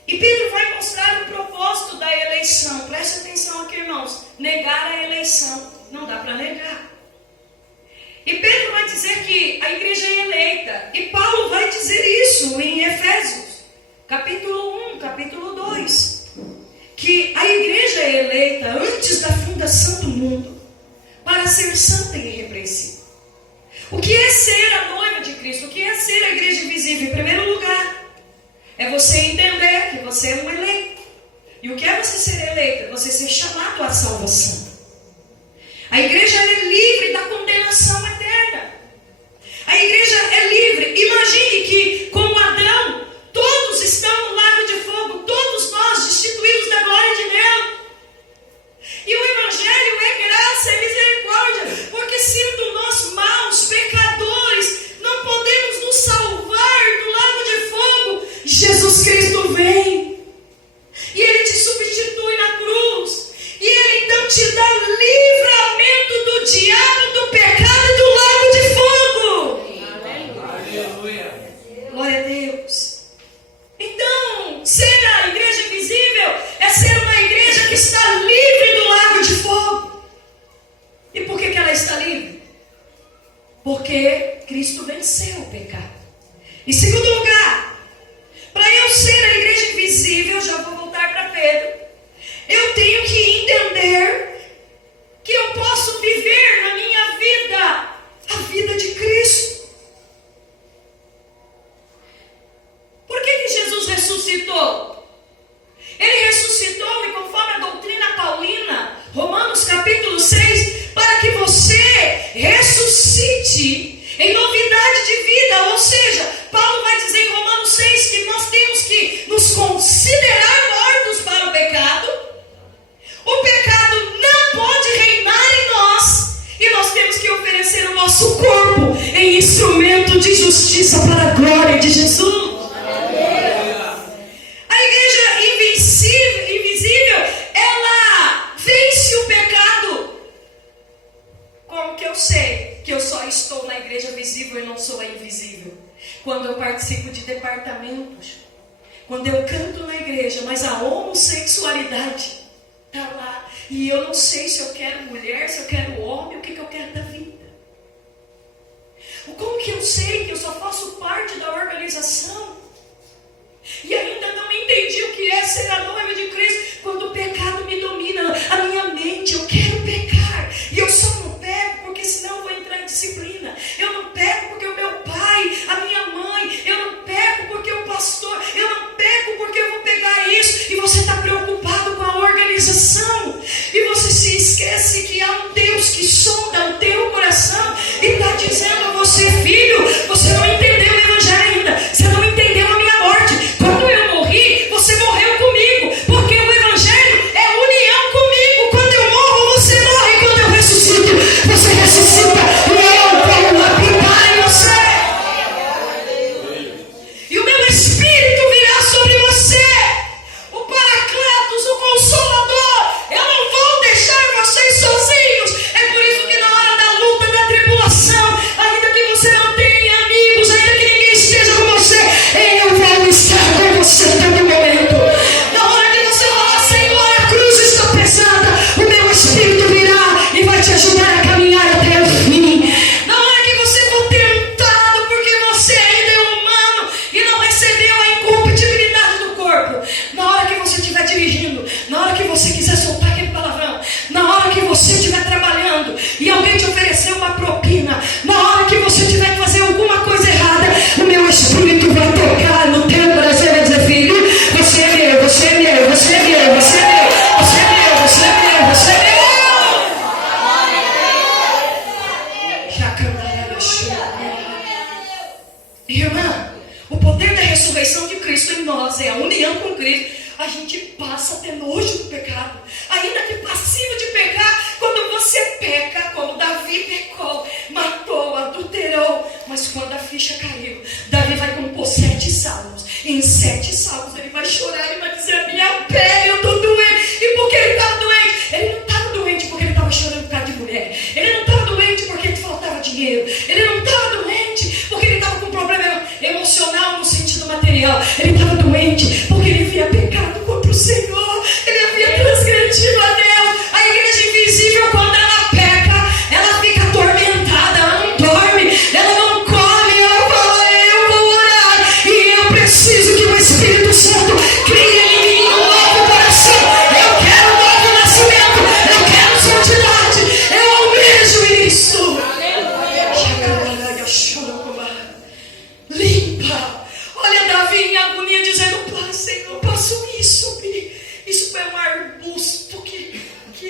E Pedro vai mostrar o propósito da eleição. Preste atenção aqui, irmãos. Negar a eleição não dá para negar. E Pedro vai dizer que a igreja é eleita. E Paulo vai dizer isso em Efésios, capítulo 1, capítulo 2. Que a igreja é eleita antes da fundação do mundo para ser santa e irrepreensível. O que é ser a noiva de Cristo? O que é ser a igreja invisível? Em primeiro lugar, é você entender que você é um eleito. E o que é você ser eleito? É você ser chamado à salvação. A igreja é livre da condenação eterna. A igreja é livre. Imagine que, como Adão, todos estão no lago de fogo, todos nós destituídos da glória de Deus. E o Evangelho é graça, é misericórdia, porque sendo nós maus, pecadores, não podemos nos salvar do lago de fogo. Jesus Cristo vem e Ele te substitui na cruz. E Ele então te dá livramento do diabo, do pecado e do lago de fogo. Aleluia. Glória a Deus. Então, ser a igreja invisível é ser uma igreja que está livre do lago de fogo. E por que ela está livre? Porque Cristo venceu o pecado. Em segundo lugar, para eu ser a igreja invisível, já vou voltar para Pedro, eu tenho que entender que eu posso viver na minha vida a vida de Cristo. Por que Jesus ressuscitou? Ele ressuscitou, e conforme a doutrina paulina, Romanos capítulo 6, para que você ressuscite em novidade de vida. Ou seja, Paulo vai dizer em Romanos 6 que nós temos que nos considerar mortos para o pecado. O pecado não pode reinar em nós. E nós temos que oferecer o nosso corpo em instrumento de justiça para a glória de Jesus. A igreja invisível, ela vence o pecado. Como que eu sei que eu só estou na igreja visível e não sou a invisível? Quando eu participo de departamentos, quando eu canto na igreja, mas a homossexualidade está lá, e eu não sei se eu quero mulher, se eu quero homem, o que eu quero da vida. Como que eu sei que eu só faço parte da organização e ainda não entendi o que é ser a noiva de Cristo? Quando o pecado me domina, a minha mente, eu quero pecar, e eu só não pego porque senão eu vou entrar em disciplina. Eu não pego porque o meu pai, a minha mãe, eu não pego porque o pastor, eu não pego porque eu vou pegar isso. E você está preocupado com a organização, e você se esquece que há um Deus que sonda o teu coração e está dizendo a você: filho, você não entendeu o Evangelho ainda, você não entendeu a minha morte. Quando eu morri, você morreu comigo, porque o Evangelho é união comigo. Quando eu morro, você morre. Quando eu ressuscito, você ressuscita. E eu Irmã, o poder da ressurreição de Cristo em nós é a união com Cristo. A gente passa a ter nojo do pecado, ainda que passivo de pecar. Quando você peca, como Davi pecou, matou, adulterou, mas quando a ficha caiu, Davi vai compor 7 salmos. Em 7 salmos ele vai chorar e vai dizer: a minha pele, eu estou doente. E por que ele estava doente? Ele não estava doente porque ele estava chorando por causa de mulher. Ele não estava doente porque lhe faltava dinheiro. Ele não estava doente porque ele estava com um problema emocional no sentido material. Ele estava doente porque ele havia pecado contra o Senhor. Ele havia transgredido a Deus. A igreja invisível, quando ela peca, ela fica atormentada, ela não dorme, ela não come, ela fala: eu vou orar e eu preciso que o Espírito Santo crie em mim um novo coração. Eu quero um novo nascimento, eu quero santidade, eu almejo isso. Limpa. Olha Davi em agonia dizendo: Pai, Senhor, passou isso. Isso é um arbusto que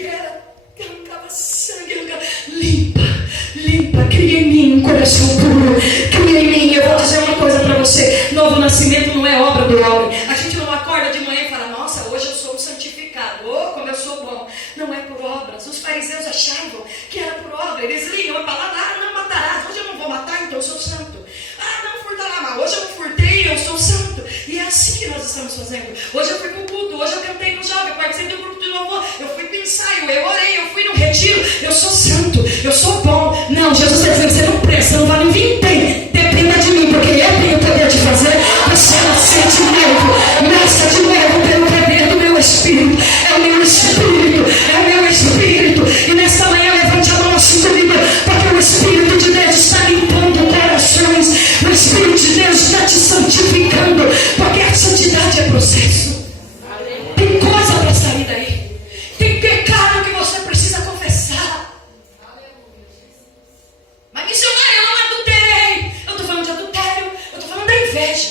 arrancava sangue. Limpa, cria em mim um coração puro. Cria em mim. Eu vou dizer uma coisa para você: novo nascimento não é obra do homem. A gente não acorda de manhã e fala: nossa, hoje eu sou um santificado, oh, como eu sou bom. Não é por obras. Os fariseus achavam que era por obra. Eles liam a palavra: ah, não matarás. Hoje eu não vou matar, então eu sou santo. Ah, não furtará, mas hoje eu não furtei, eu sou santo. E é assim que nós estamos fazendo. Hoje eu fui para o culto, hoje eu cantei com o jovem, participei do grupo de louvor, eu fui para o ensaio, eu orei, eu fui no retiro, eu sou santo, eu sou bom. Não, Jesus está dizendo: você não presta, não vale vintém. Dependa de mim, porque eu tenho o poder de fazer você nascer de novo. Nasça de novo pelo poder do meu Espírito. É o meu Espírito, é o meu Espírito. E nesta manhã levante a mão assim comigo, porque o Espírito de Deus está limpando corações. O Espírito de Deus está te santificando, porque a santidade é processo. Tem coisa para sair daí. Tem pecado que você precisa confessar. Mas missionário, eu não adulterei. Eu estou falando de adultério, eu estou falando da inveja,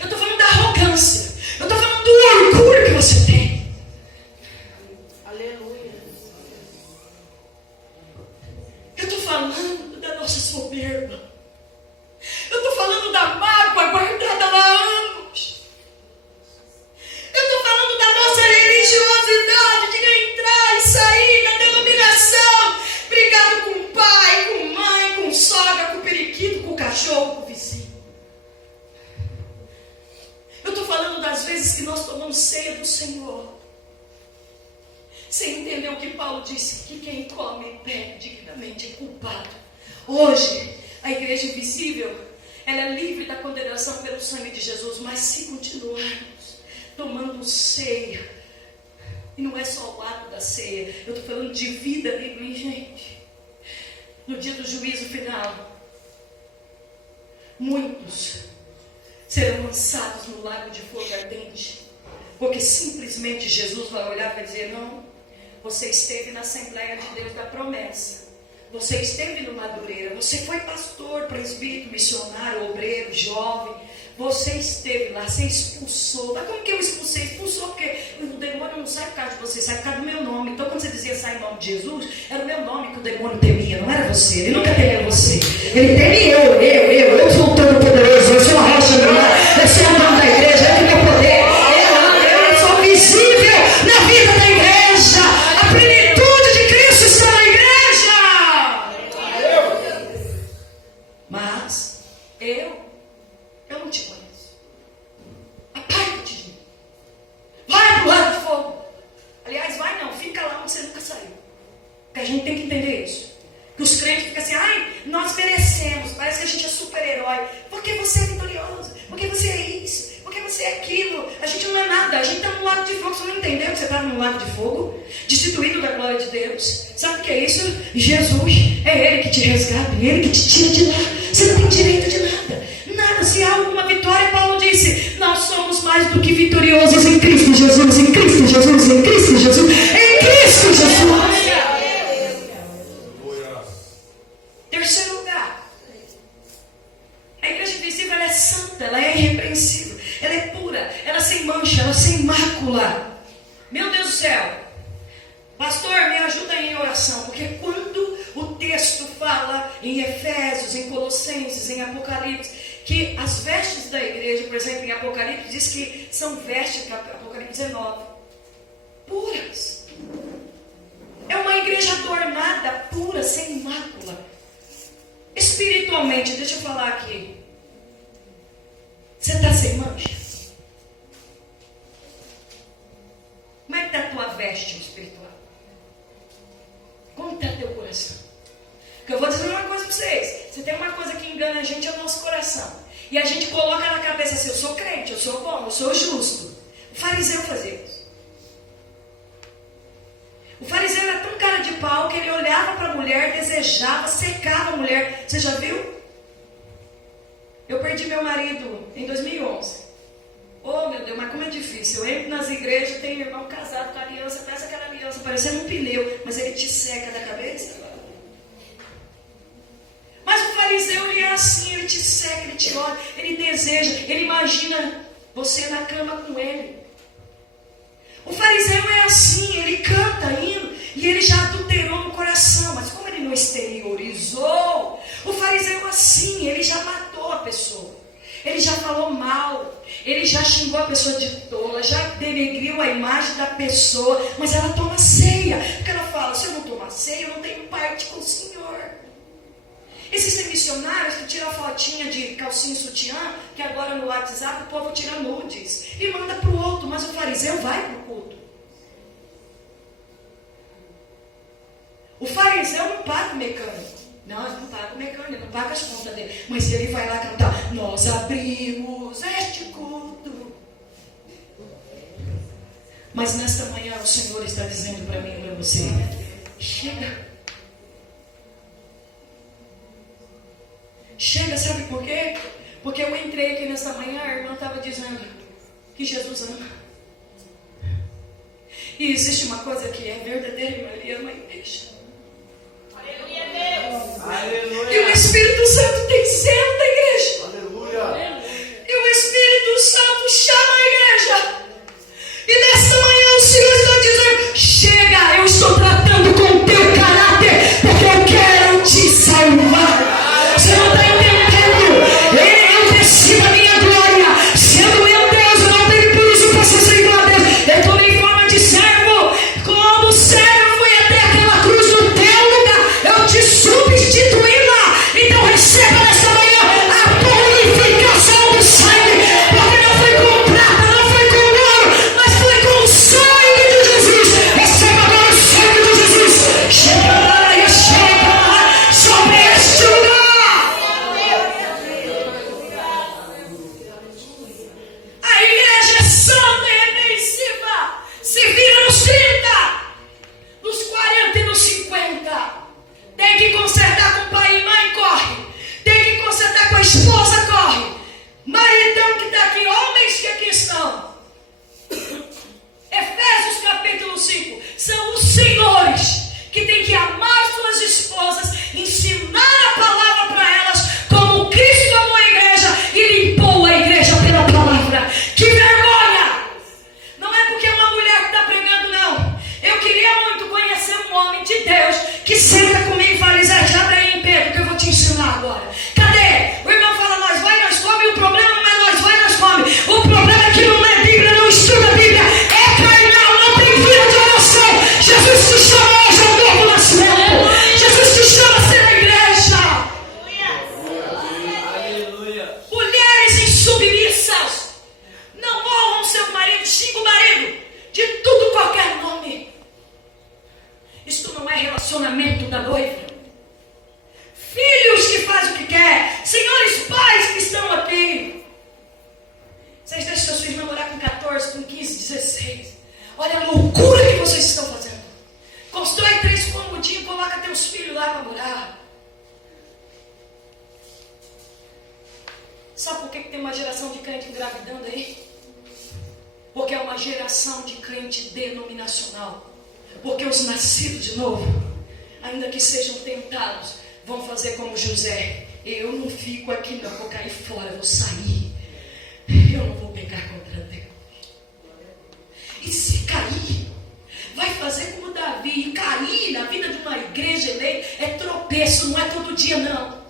eu estou falando da arrogância, eu estou falando do orgulho que você tem. Aleluia. Eu estou falando da nossa soberba. Eu estou falando da mágoa guardada há anos. Eu estou falando da nossa religiosidade de entrar e sair da denominação, brigado com o pai, com mãe, com sogra, com o periquito, com o cachorro, com o vizinho. Eu estou falando das vezes que nós tomamos ceia do Senhor sem entender o que Paulo disse, que quem come e bebe dignamente é culpado. Hoje, a igreja invisível, ela é livre da condenação pelo sangue de Jesus, mas se continuarmos tomando ceia, e não é só o ato da ceia, eu estou falando de vida mesmo, hein, gente? No dia do juízo final, muitos serão lançados no lago de fogo ardente, porque simplesmente Jesus vai olhar e vai dizer: não, você esteve na Assembleia de Deus da Promessa, você esteve no Madureira, você foi pastor, presbítero, missionário, obreiro, jovem, você esteve lá, você expulsou. Mas como que eu expulsei? Expulsou porque o demônio não sai por causa de você, sai por causa do meu nome. Então quando você dizia sai em nome de Jesus, era o meu nome que o demônio temia, não era você. Ele nunca temia você, ele temia eu sou o Todo-Poderoso, eu sou a rocha do mar, eu sou o dono da igreja, eu tenho meu poder, eu sou visível na vida da igreja. A plenitude de Cristo está na igreja. Mas eu não te conheço. Aparta-te de mim. Vai pro lado de fogo. Aliás, vai não, fica lá onde você nunca saiu. Porque a gente tem que entender isso. Que os crentes ficam assim: ai, nós merecemos, parece que a gente é super-herói. Porque você é vitorioso, porque você é isso, porque você é aquilo. A gente não é nada, a gente está no lago de fogo. Você não entendeu que você está no lago de fogo? Destituído da glória de Deus. Sabe o que é isso? Jesus, é Ele que te resgata, é Ele que te tira de lá. Você não tem direito de nada. Nada, se há alguma vitória, Paulo disse: nós somos mais do que vitoriosos em Cristo Jesus, em Cristo Jesus, em Cristo Jesus, em Cristo Jesus. Terceiro lugar, a igreja invisível, ela é santa, ela é irrepreensível, ela é pura, ela é sem mancha, ela é sem mácula. Meu Deus do céu, pastor, me ajuda aí em oração, porque quando o texto fala em Efésios Efésios, em Colossenses, em Apocalipse, que as vestes da igreja, por exemplo, em Apocalipse, diz que são vestes, Apocalipse 19, puras. É uma igreja adornada, pura, sem mácula. Espiritualmente, deixa eu falar aqui. Você está sem mancha? Como é que está a tua veste espiritual? Como está teu coração? Porque eu vou dizer uma coisa para vocês. Se tem uma coisa que engana a gente, é o nosso coração. E a gente coloca na cabeça assim, eu sou crente, eu sou bom, eu sou justo. O fariseu fazia isso. O fariseu era tão cara de pau que ele olhava para a mulher, desejava, secava a mulher. Você já viu? Eu perdi meu marido em 2011. Oh, meu Deus, mas como é difícil. Eu entro nas igrejas, tem irmão casado com a aliança, parece aquela aliança, parecendo um pneu, mas ele te seca da cabeça. Mas o fariseu, ele é assim, ele te seca, ele te olha, ele deseja, ele imagina você na cama com ele. O fariseu é assim, ele canta hino e ele já adulterou no coração, mas como ele não exteriorizou, o fariseu é assim, ele já matou a pessoa, ele já falou mal, ele já xingou a pessoa de tola, já denegriu a imagem da pessoa, mas ela toma ceia, porque ela fala, se eu não tomar ceia, eu não tenho parte com o Senhor. Existem missionários que tiram fotinha de calcinha e sutiã, que agora no WhatsApp o povo tira nudes e manda para o outro, mas o fariseu vai para o culto. O fariseu não paga o mecânico. Não, ele não paga o mecânico, não paga as contas dele. Mas ele vai lá cantar, nós abrimos este culto. Mas nesta manhã o Senhor está dizendo para mim e para você, chega. Chega, sabe por quê? Porque eu entrei aqui nessa manhã, a irmã estava dizendo que Jesus ama. E existe uma coisa que é verdadeira, irmã, ele ama a igreja. Aleluia, Deus. Aleluia. E o Espírito Santo tem zelo da igreja. Aleluia. E o Espírito Santo chama a igreja. E nessa manhã o Senhor está dizendo, chega, eu estou tratando com o teu caráter, porque eu quero te salvar. Você não está entendendo? Eu desci da minha glória, sendo meu Deus, eu não tenho por isso para ser sem igual a Deus. Eu estou em forma de servo, como servo fui até aquela cruz no teu lugar, eu te substituí lá. Então receba nessa manhã a purificação do sangue, porque não foi com prata, não foi com ouro, mas foi com o sangue de Jesus. Receba agora o sangue de Jesus. Chega lá e chega lá sobre este lugar. A igreja é santa e redensiva. Se vira nos 30, nos 40 e nos 50. Tem que consertar com pai e mãe, corre. Tem que consertar com a esposa, corre. Maridão que está aqui, homens que aqui estão. Efésios capítulo 5. São os senhores que têm que amar suas esposas, ensinar a palavra para elas, como Cristo amou a igreja e limpou a igreja pela palavra. Que vergonha! Não é porque é uma mulher que está pregando, não. Eu queria muito conhecer um homem de Deus que senta comigo e fala, Isaac, abre aí em Pedro que eu vou te ensinar agora. Cadê? O irmão fala, nós vai, nós come. O problema não é nós vai, nós come. O problema é que não lê Bíblia, não estuda a Bíblia. É carnal, não tem vida de oração. Jesus te chama hoje ao novo nascimento. Jesus te chama a ser a igreja. Aleluia. Mulheres insubmissas, não honram seu marido, xinga o marido de tudo, qualquer nome. Isto não é relacionamento da noiva. Filhos que fazem o que quer, senhores pais que estão aqui, vocês deixam seus filhos namorar com 14, com 15, 16. Olha a loucura que vocês estão fazendo. Constrói 3 cômodinhos, coloca teus filhos lá para morar. Sabe por que tem uma geração de crente engravidando aí? Porque é uma geração de crente denominacional. Porque os nascidos de novo, ainda que sejam tentados, vão fazer como José. Eu não fico aqui não, vou cair fora, vou sair. Eu não vou pecar contra Deus. E se cair, vai fazer como Davi. E cair na vida de uma igreja eleita é tropeço, não é todo dia não.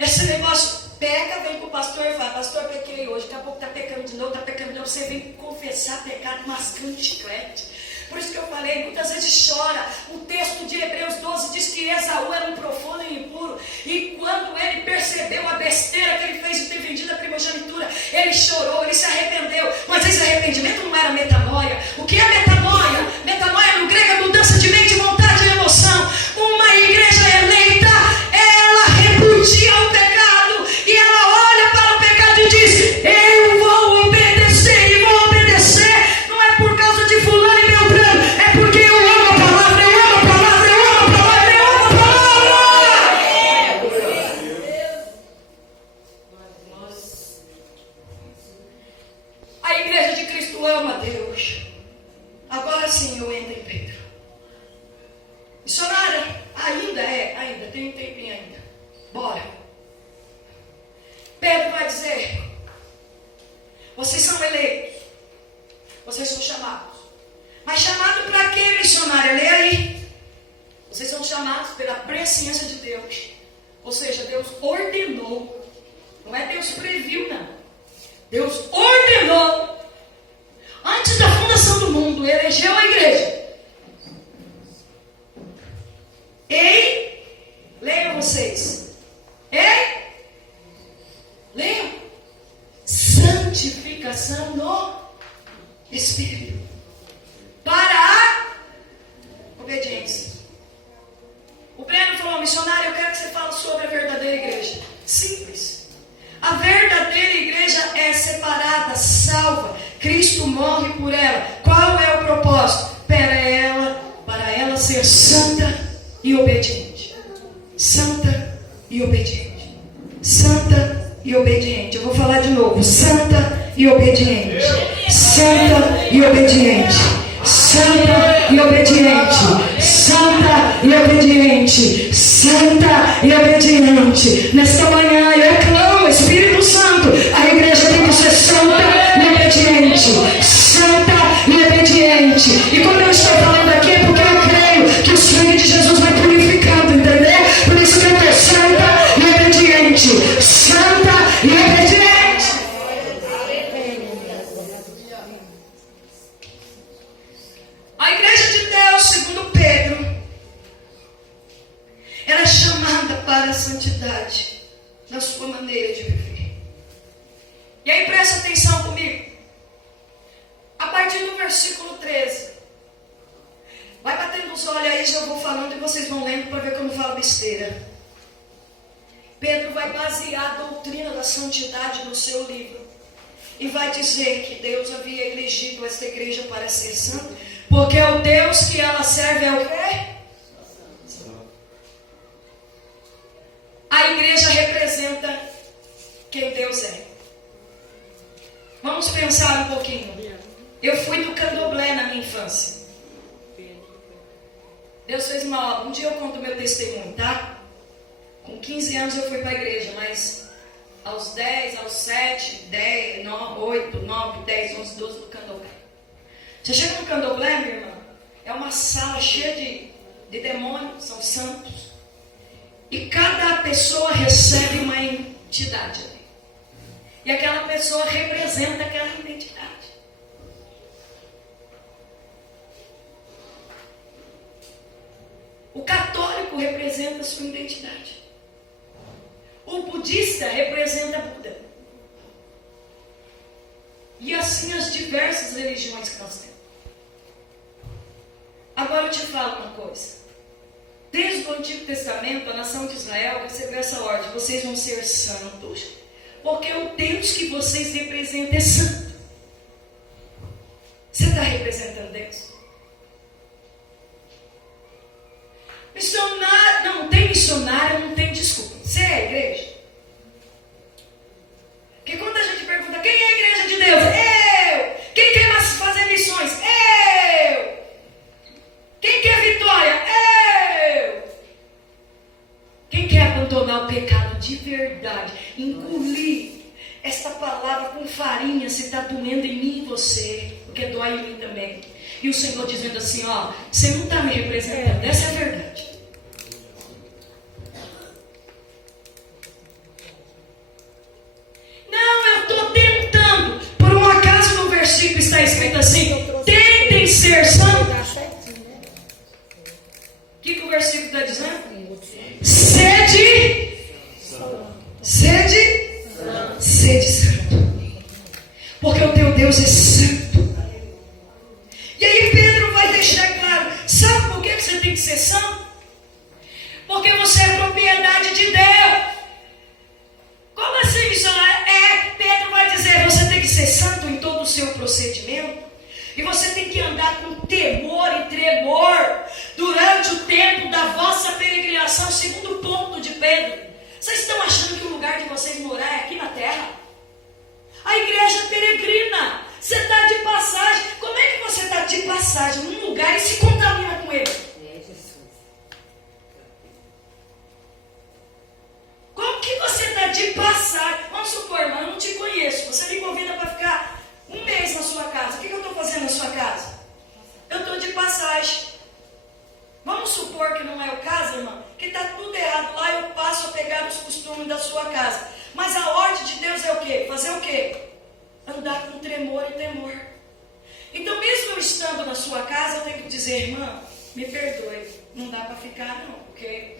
Esse negócio, peca, vem pro pastor e fala, pastor, pequei hoje, daqui a pouco tá pecando de novo, você vem confessar pecado mascando chiclete. Por isso que eu falei, muitas vezes chora. O texto de Hebreus 12 diz que Esaú era um profano e impuro. E quando ele percebeu a besteira que ele fez de ter vendido a primogenitura, ele chorou, ele se arrependeu. Mas esse arrependimento não era metanoia. O que é metanoia? Metanoia no grego é mudança de mente, vontade e emoção. Uma igreja eleita, ela repudia o pecado. E ela olha para o pecado e diz, eu vou obedecer e vou obedecer. Não é por causa de fulano e Beltrano. É porque eu amo a palavra, eu amo a palavra, eu amo a palavra, eu amo a palavra. A igreja de Cristo ama a Deus. Agora sim eu entro em Pedro. Missionária, ainda, tem um tempinho ainda. Bora. Pedro vai dizer, vocês são eleitos, vocês são chamados. Mas chamado para quê, missionária? Lê aí. Vocês são chamados pela presciência de Deus. Ou seja, Deus ordenou. Não é Deus previu, não. Deus ordenou. Antes da fundação do mundo, elegeu a igreja. Ei, leiam vocês. Ei, leiam. Santificação no Espírito. Para a obediência. O Breno falou, missionário, eu quero que você fale sobre a verdadeira igreja. Simples. A verdadeira igreja é separada, salva. Cristo morre por ela. Qual é o propósito? Para ela ser santa e obediente. Santa e obediente. Santa e obediente. Eu vou falar de novo. Santa e obediente. Santa e obediente. Santa e obediente, santa e obediente, santa e obediente. Nesta manhã eu clamo, Espírito Santo, a igreja tem que ser santa e obediente, santa e obediente. E quando eu estou falando aqui é porque eu creio que o sangue de Jesus vai purificando, entendeu? Por isso que eu estou santa e obediente, santa e obediente. A igreja de Deus, segundo Pedro, ela é chamada para a santidade na sua maneira de viver. E aí presta atenção comigo. A partir do versículo 13. Vai batendo os olhos aí, já vou falando e vocês vão lendo para ver que eu não falo besteira. Pedro vai basear a doutrina da santidade no seu livro. E vai dizer que Deus havia elegido esta igreja para ser santa. Porque o Deus que ela serve é o quê? A igreja representa quem Deus é. Vamos pensar um pouquinho. Eu fui do candomblé na minha infância. Deus fez uma obra. Um dia eu conto o meu testemunho, tá? Com 15 anos eu fui para a igreja, mas aos 10, aos 7, 10, 9, 8, 9, 10, 11, 12 do candomblé. Você chega no candomblé, minha irmã, é uma sala cheia de demônios, são santos. E cada pessoa recebe uma entidade ali. E aquela pessoa representa aquela identidade. O católico representa a sua identidade. O budista representa Buda. E assim as diversas religiões que nós temos. Agora eu te falo uma coisa. Desde o Antigo Testamento, a nação de Israel recebeu essa ordem: vocês vão ser santos, porque o Deus que vocês representam é santo. Você está representando Deus? Missionário, não tem missionário, não tem desculpa. Você é a igreja? Porque quando a gente pergunta quem é a igreja de Deus? Eu! Quem quer fazer missões? Eu! Quem quer vitória? Eu! Quem quer abandonar o pecado de verdade? Engolir esta palavra com farinha, se está doendo em mim e você, porque dói em mim também. E o Senhor dizendo assim, ó, você não está me representando, essa é a verdade. escrito assim: tentem ser santos. O que o versículo está dizendo? Sede santo. Porque o teu Deus é santo. E aí Pedro vai deixar claro: sabe por que você tem que ser santo? Porque você é propriedade de Deus. Como assim, missionário? Pedro vai dizer: você tem que ser santo em todo o seu procedimento. E você tem que andar com temor e tremor durante o tempo da vossa peregrinação. Segundo ponto de Pedro: vocês estão achando que o lugar de vocês morar é aqui na terra? A igreja peregrina. Você está de passagem. Como é que você está de passagem num lugar e se contamina com ele? Como que você está de passagem? Vamos supor, irmão, eu não te conheço. Você me convida para ficar um mês na sua casa. O que eu estou fazendo na sua casa? Eu estou de passagem. Vamos supor que não é o caso, irmão, que está tudo errado lá, eu passo a pegar os costumes da sua casa. Mas a ordem de Deus é o quê? Fazer o quê? Andar com tremor e temor. Então, mesmo eu estando na sua casa, eu tenho que dizer: irmã, me perdoe, não dá para ficar não, porque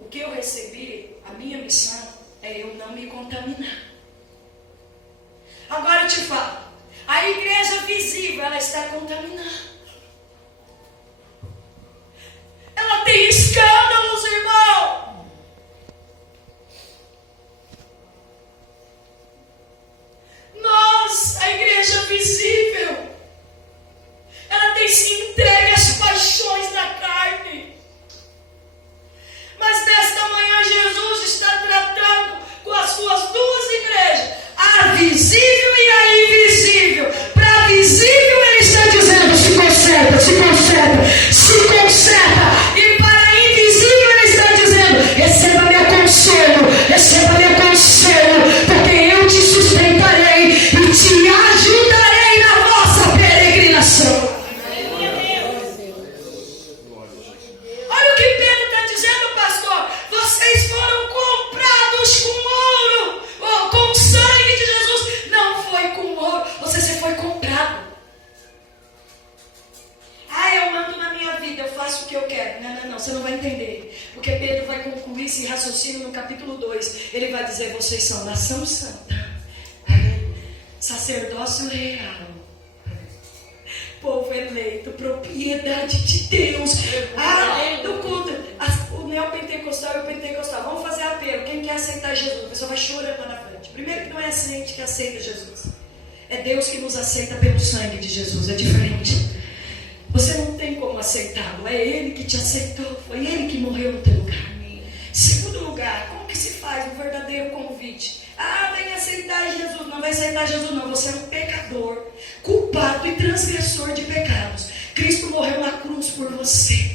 o que eu recebi, a minha missão, é eu não me contaminar. Agora eu te falo, a igreja visível, ela está contaminada. Ela tem escândalos, irmão. Nós, a igreja visível, ela tem se entregue às paixões da carne. Mas nesta manhã Jesus está tratando com as suas duas igrejas, a visível e a invisível. Para a visível ele está dizendo: se conserta, se conserta, se conserta. E para a invisível ele está dizendo: receba meu consolo, receba meu consolo, porque eu te sustentarei e te ajudarei na vossa peregrinação. Olha o que Pedro está dizendo, pastor: vocês foram comprados com ouro, ou com o sangue de Jesus. Não foi com ouro, você foi comprado. Eu mando na minha vida, eu faço o que eu quero. Não, você não vai entender. Porque Pedro vai concluir esse raciocínio no capítulo 2. Ele vai dizer: vocês são nação santa, sacerdócio real, povo eleito, propriedade de Deus. No culto, o neopentecostal e o pentecostal, vamos fazer apelo. Quem quer aceitar Jesus? A pessoa vai chorando lá na frente. Primeiro que não é a gente que aceita Jesus, é Deus que nos aceita pelo sangue de Jesus. É diferente. Você não tem como aceitá-lo. É Ele que te aceitou. Foi Ele que morreu no teu lugar. Segundo lugar, como que se faz um verdadeiro convite? Vem aceitar Jesus. Não vai aceitar Jesus não. Você é um pecador, culpado e transgressor de pecados. Cristo morreu na cruz por você,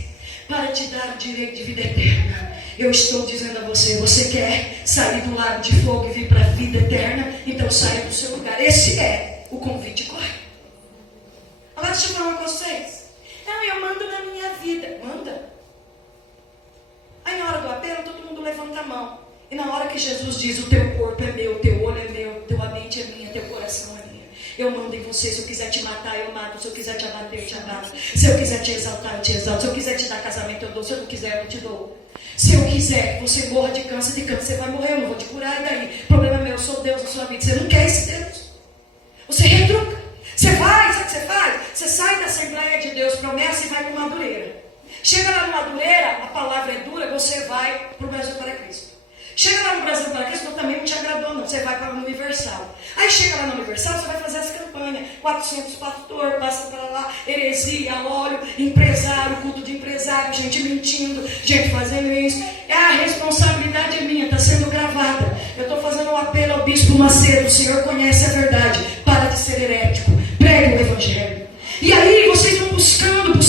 para te dar o direito de vida eterna. Eu estou dizendo a você: você quer sair do lago de fogo e vir para a vida eterna? Então saia do seu lugar. Esse é o convite correto. Agora deixa eu falar com vocês. Eu mando na minha vida. Manda. Aí na hora do apelo, todo mundo levanta a mão. E na hora que Jesus diz: o teu corpo é meu, teu olho é meu, tua mente é minha, teu coração é minha. Eu mando em você. Se eu quiser te matar, eu mato. Se eu quiser te abater, eu te abato. Se eu quiser te exaltar, eu te exalto. Se eu quiser te dar casamento, eu dou. Se eu não quiser, eu não te dou. Se eu quiser que você morra de câncer, você vai morrer. Eu não vou te curar. E daí? O problema é meu. Eu sou Deus na sua vida. Você não quer esse Deus. Você retruca. Você vai, sabe o que você faz? Você sai da Assembleia de Deus, promessa, e vai para Madureira. Chega lá no Madureira, a palavra é dura, você vai para o Brasil para Cristo. Chega lá no Brasil para Cristo, mas também não te agradou não, você vai para o Universal. Aí chega lá no Universal, você vai fazer as campanhas, 400 pastor, passa para lá, heresia, óleo, empresário, culto de empresário, gente mentindo, gente fazendo isso. A responsabilidade é minha, está sendo gravada. Eu estou fazendo um apelo ao bispo Macedo: o senhor conhece a verdade, para de ser herético, pregue o evangelho. E aí vocês vão buscando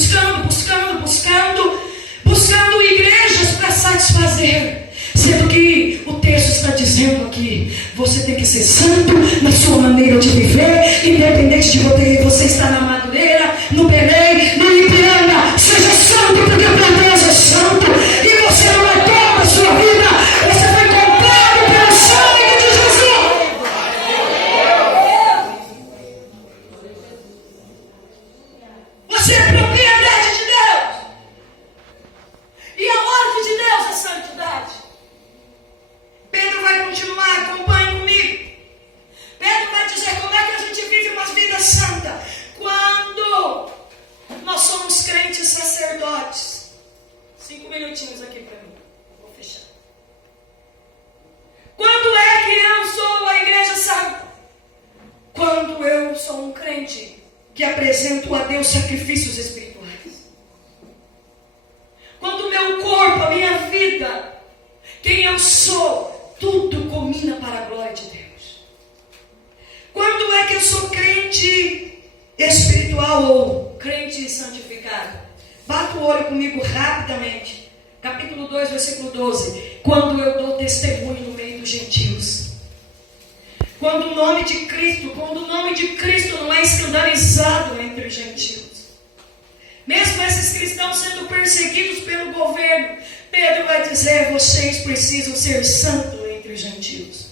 igrejas para satisfazer. Sendo que o texto está dizendo aqui: você tem que ser santo na sua maneira de viver, independente de você estar na Madureira, no Belém, no Ipiranga. Seja santo, porque o teu Deus é santo. E você não é dono da sua vida, você foi comprado pelo sangue de Jesus. continuar, acompanhe comigo. Pedro vai dizer como é que a gente vive uma vida santa. Quando nós somos crentes sacerdotes. 5 minutinhos aqui para mim. Vou fechar. Quando é que eu sou a igreja santa? Quando eu sou um crente que apresento a Deus sacrifícios espirituais. Quando o meu corpo, a minha vida, quem eu sou, tudo combina para a glória de Deus. Quando é que eu sou crente espiritual ou crente santificado? Bata o olho comigo rapidamente. Capítulo 2, versículo 12. Quando eu dou testemunho no meio dos gentios. Quando o nome de Cristo não é escandalizado entre os gentios. Mesmo esses cristãos sendo perseguidos pelo governo, Pedro vai dizer: vocês precisam ser santos entre os gentios.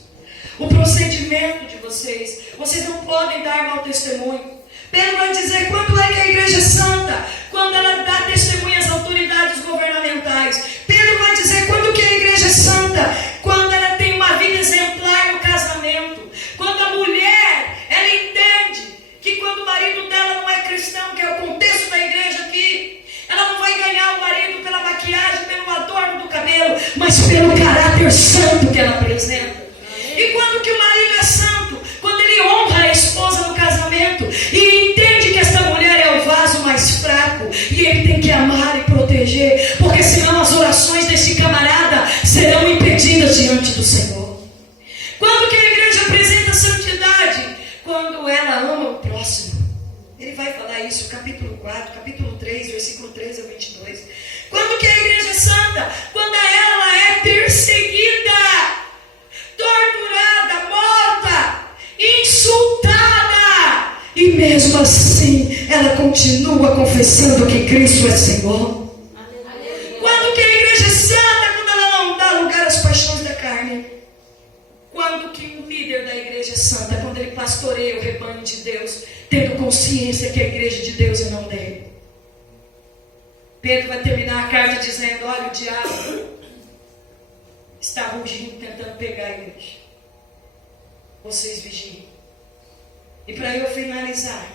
O procedimento de vocês não podem dar mau testemunho. Pedro vai dizer: quando é que a igreja é santa? Quando ela dá testemunho às autoridades governamentais. Pedro vai dizer: quando que a igreja é santa? Quando ela tem uma vida exemplar no casamento. Quando a mulher, ela entende que quando o marido dela não é cristão, que é o contexto da igreja aqui, ela não vai ganhar o marido pela maquiagem, pelo adorno do cabelo, mas pelo caráter santo que ela apresenta. E quando que o marido é santo? Quando ele honra a esposa no casamento e entende que esta mulher é o vaso mais fraco e ele tem que amar e proteger, porque senão as orações desse camarada serão impedidas diante do Senhor. Quando que a igreja apresenta santidade? Quando ela ama o próximo. Ele vai falar isso, capítulo 4, capítulo 3, versículo 13 a 22. Quando que a igreja é santa? Quando ela é perseguida, torturada, morta, insultada, e mesmo assim ela continua confessando que Cristo é Senhor. Quando que a igreja é santa? Quando ela não dá lugar às paixões da carne. Quando que o líder da igreja é santa? Quando ele pastoreia o rebanho de Deus, tendo consciência que a igreja de Deus é não dele. Pedro vai terminar a carta dizendo: olha, o diabo está rugindo, tentando pegar a igreja. Vocês vigiem. E para eu finalizar,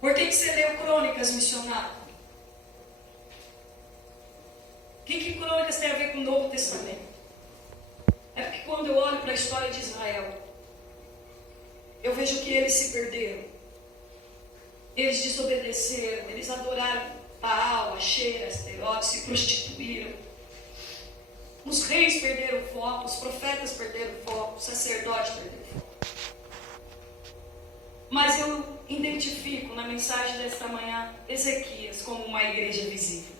por que você leu Crônicas, missionário? O que Crônicas tem a ver com o Novo Testamento? É porque quando eu olho para a história de Israel, eu vejo que eles se perderam. Eles desobedeceram, eles adoraram Baal, Axera, Asterote, se prostituíram. Os reis perderam o foco, os profetas perderam o foco, os sacerdotes perderam o foco. Mas eu identifico na mensagem desta manhã Ezequias como uma igreja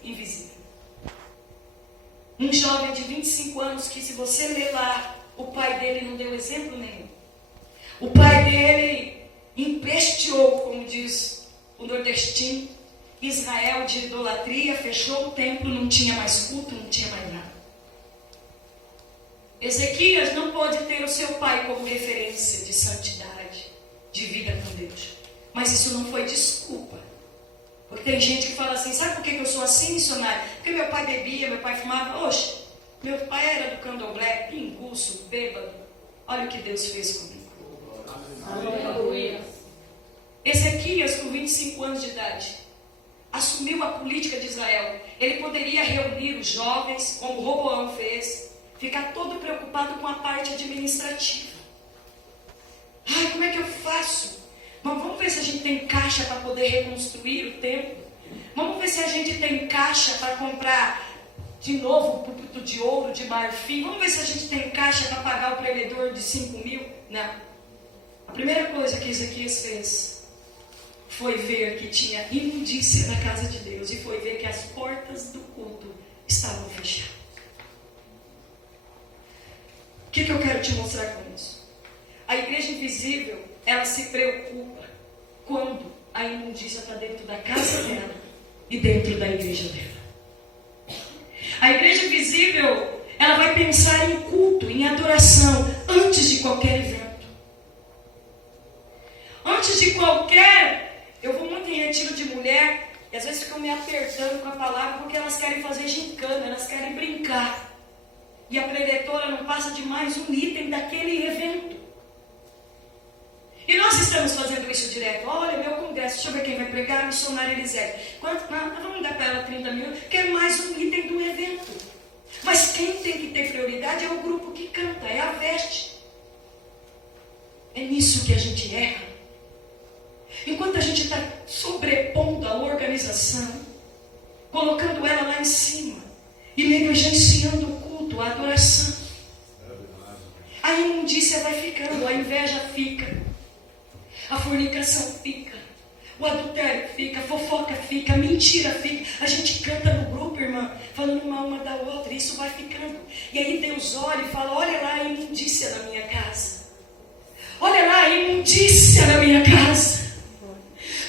invisível. Um jovem de 25 anos que, se você ler lá, o pai dele não deu exemplo nenhum. O pai dele empesteou, como diz o nordestino, Israel de idolatria, fechou o templo, não tinha mais culto, não tinha mais nada. Ezequias não pode ter o seu pai como referência de santidade, de vida com Deus. Mas isso não foi desculpa. Porque tem gente que fala assim: sabe por que eu sou assim, missionário? Porque meu pai bebia, meu pai fumava. Oxe, meu pai era do candomblé, pinguço, bêbado. Olha o que Deus fez comigo. Aleluia. Ezequias, com 25 anos de idade, assumiu a política de Israel. Ele poderia reunir os jovens, como Roboão fez, ficar todo preocupado com a parte administrativa. Ai, como é que eu faço? Vamos ver se a gente tem caixa para poder reconstruir o templo. Vamos ver se a gente tem caixa para comprar de novo o púlpito de ouro, de marfim. Vamos ver se a gente tem caixa para pagar o prendedor de 5 mil. Não. A primeira coisa que Ezequias fez foi ver que tinha imundícia na casa de Deus. E foi ver que as portas do culto estavam fechadas. O que eu quero te mostrar com isso? A igreja invisível, ela se preocupa quando a imundícia está dentro da casa dela e dentro da igreja dela. A igreja invisível, ela vai pensar em culto, em adoração, antes de qualquer evento. Antes de qualquer... Eu vou muito em retiro de mulher e às vezes ficam me apertando com a palavra porque elas querem fazer gincana, elas querem brincar. E a preletora não passa de mais um item daquele evento. E nós estamos fazendo isso direto. Olha, meu congresso, deixa eu ver quem vai pregar, missionária Elisete. Quanto? Não, vamos dar para ela 30 mil. Quero mais um item do evento. Mas quem tem que ter prioridade é o grupo que canta, é a veste. É nisso que a gente erra. Enquanto a gente está sobrepondo a organização, colocando ela lá em cima e negligenciando o culto, a adoração, a imundícia vai ficando, a inveja fica. A fornicação fica, o adultério fica, a fofoca fica, a mentira fica. A gente canta no grupo, irmã, falando uma da outra, e isso vai ficando. E aí Deus olha e fala: olha lá a imundícia na minha casa. Olha lá a imundícia na minha casa.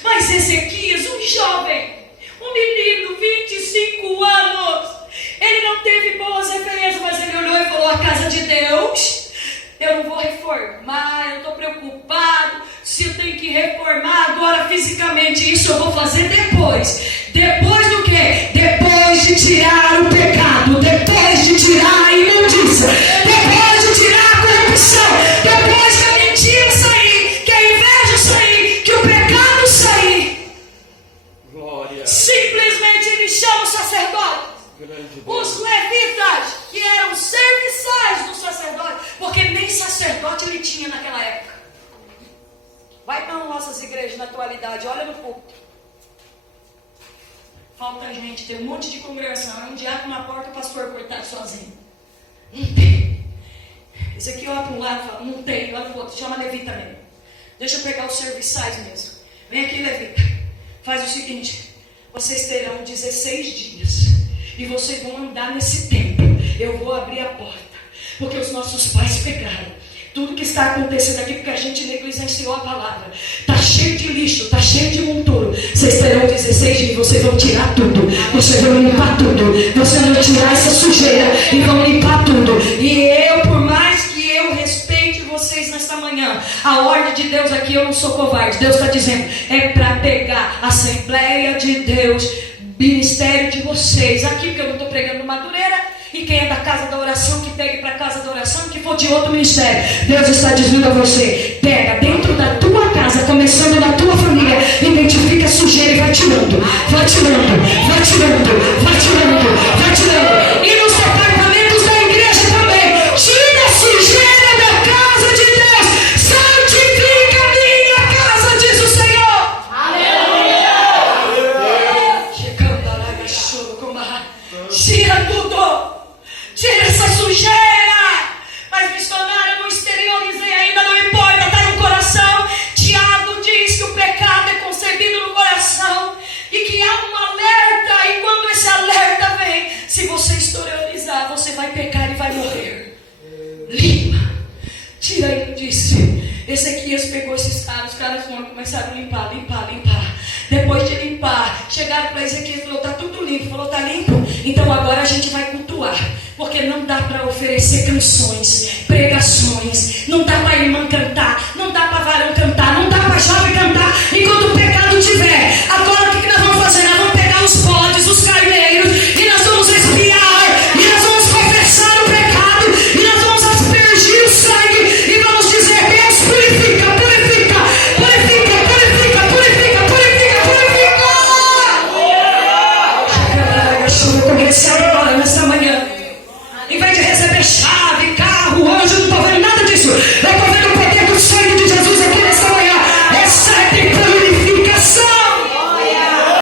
Mas Ezequias, um jovem, um menino, 25 anos, ele não teve boas referências, mas ele olhou e falou: a casa de Deus, eu não vou reformar, eu estou preocupado se eu tenho que reformar agora fisicamente. Isso eu vou fazer depois. Depois do quê? Depois de tirar o pecado, depois de tirar a imundícia, depois de tirar a corrupção, depois que a mentira sair, que a inveja sair, que o pecado sair. Glória. Simplesmente ele chama o sacerdote. Os levitas, que eram serviçais do sacerdote, porque nem sacerdote ele tinha naquela época. Vai para nossas igrejas na atualidade, olha no púlpito. Falta gente, tem um monte de congregação, um diácono na porta, o pastor cortado sozinho. Não tem. Esse aqui olha para um lado e fala: não tem, olha para o outro, chama levita mesmo. Deixa eu pegar os serviçais mesmo. Vem aqui, levita. Faz o seguinte: vocês terão 16 dias e vocês vão andar nesse tempo. Eu vou abrir a porta, porque os nossos pais pegaram. Tudo que está acontecendo aqui, porque a gente negligenciou a palavra. Está cheio de lixo, está cheio de monturo. Vocês terão 16 dias e vocês vão tirar tudo. Vocês vão limpar tudo. Vocês vão tirar essa sujeira e vão limpar tudo. E eu, por mais que eu respeite vocês nesta manhã, a ordem de Deus aqui, eu não sou covarde. Deus está dizendo, é para pegar a Assembleia de Deus, ministério de vocês. Aqui, porque eu não estou pregando Madureira. E quem é da casa da oração, que pegue para a casa da oração, que for de outro ministério. Deus está dizendo a você: pega dentro da tua casa, começando na tua família, identifica a sujeira e vai tirando, vai tirando, vai tirando, vai tirando, vai tirando. E nos departamentos da igreja também, tira a sujeira da casa de Deus, santifica a minha casa, diz o Senhor. Aleluia! Tira tudo. Tira essa sujeira. Mas missionária, não exteriorizei ainda, não importa, está no coração. Tiago diz que o pecado é concebido no coração e que há um alerta. E quando esse alerta vem, se você exteriorizar, você vai pecar e vai morrer. Limpa. Tira a imundícia. Ezequias pegou esses caras, os caras começaram a limpar, limpar, limpar. Depois de limpar, chegaram para Ezequias e falou: está tudo limpo. Falou: está limpo? Então agora a gente vai cultuar. Porque não dá para oferecer canções, pregações. Não dá para a irmã cantar. Não dá para varão cantar. Não dá para jovem cantar enquanto o pecado tiver. Agora o que nós vamos fazer? Nós vamos pegar os bodes, os carneiros, e nós vamos espiar, e nós vamos confessar o pecado, e nós vamos aspergir o sangue, e vamos dizer: Deus, purifica, purifica, purifica, purifica, purifica, purifica, purifica. Eu recebo agora nessa manhã. Em vez de receber chá,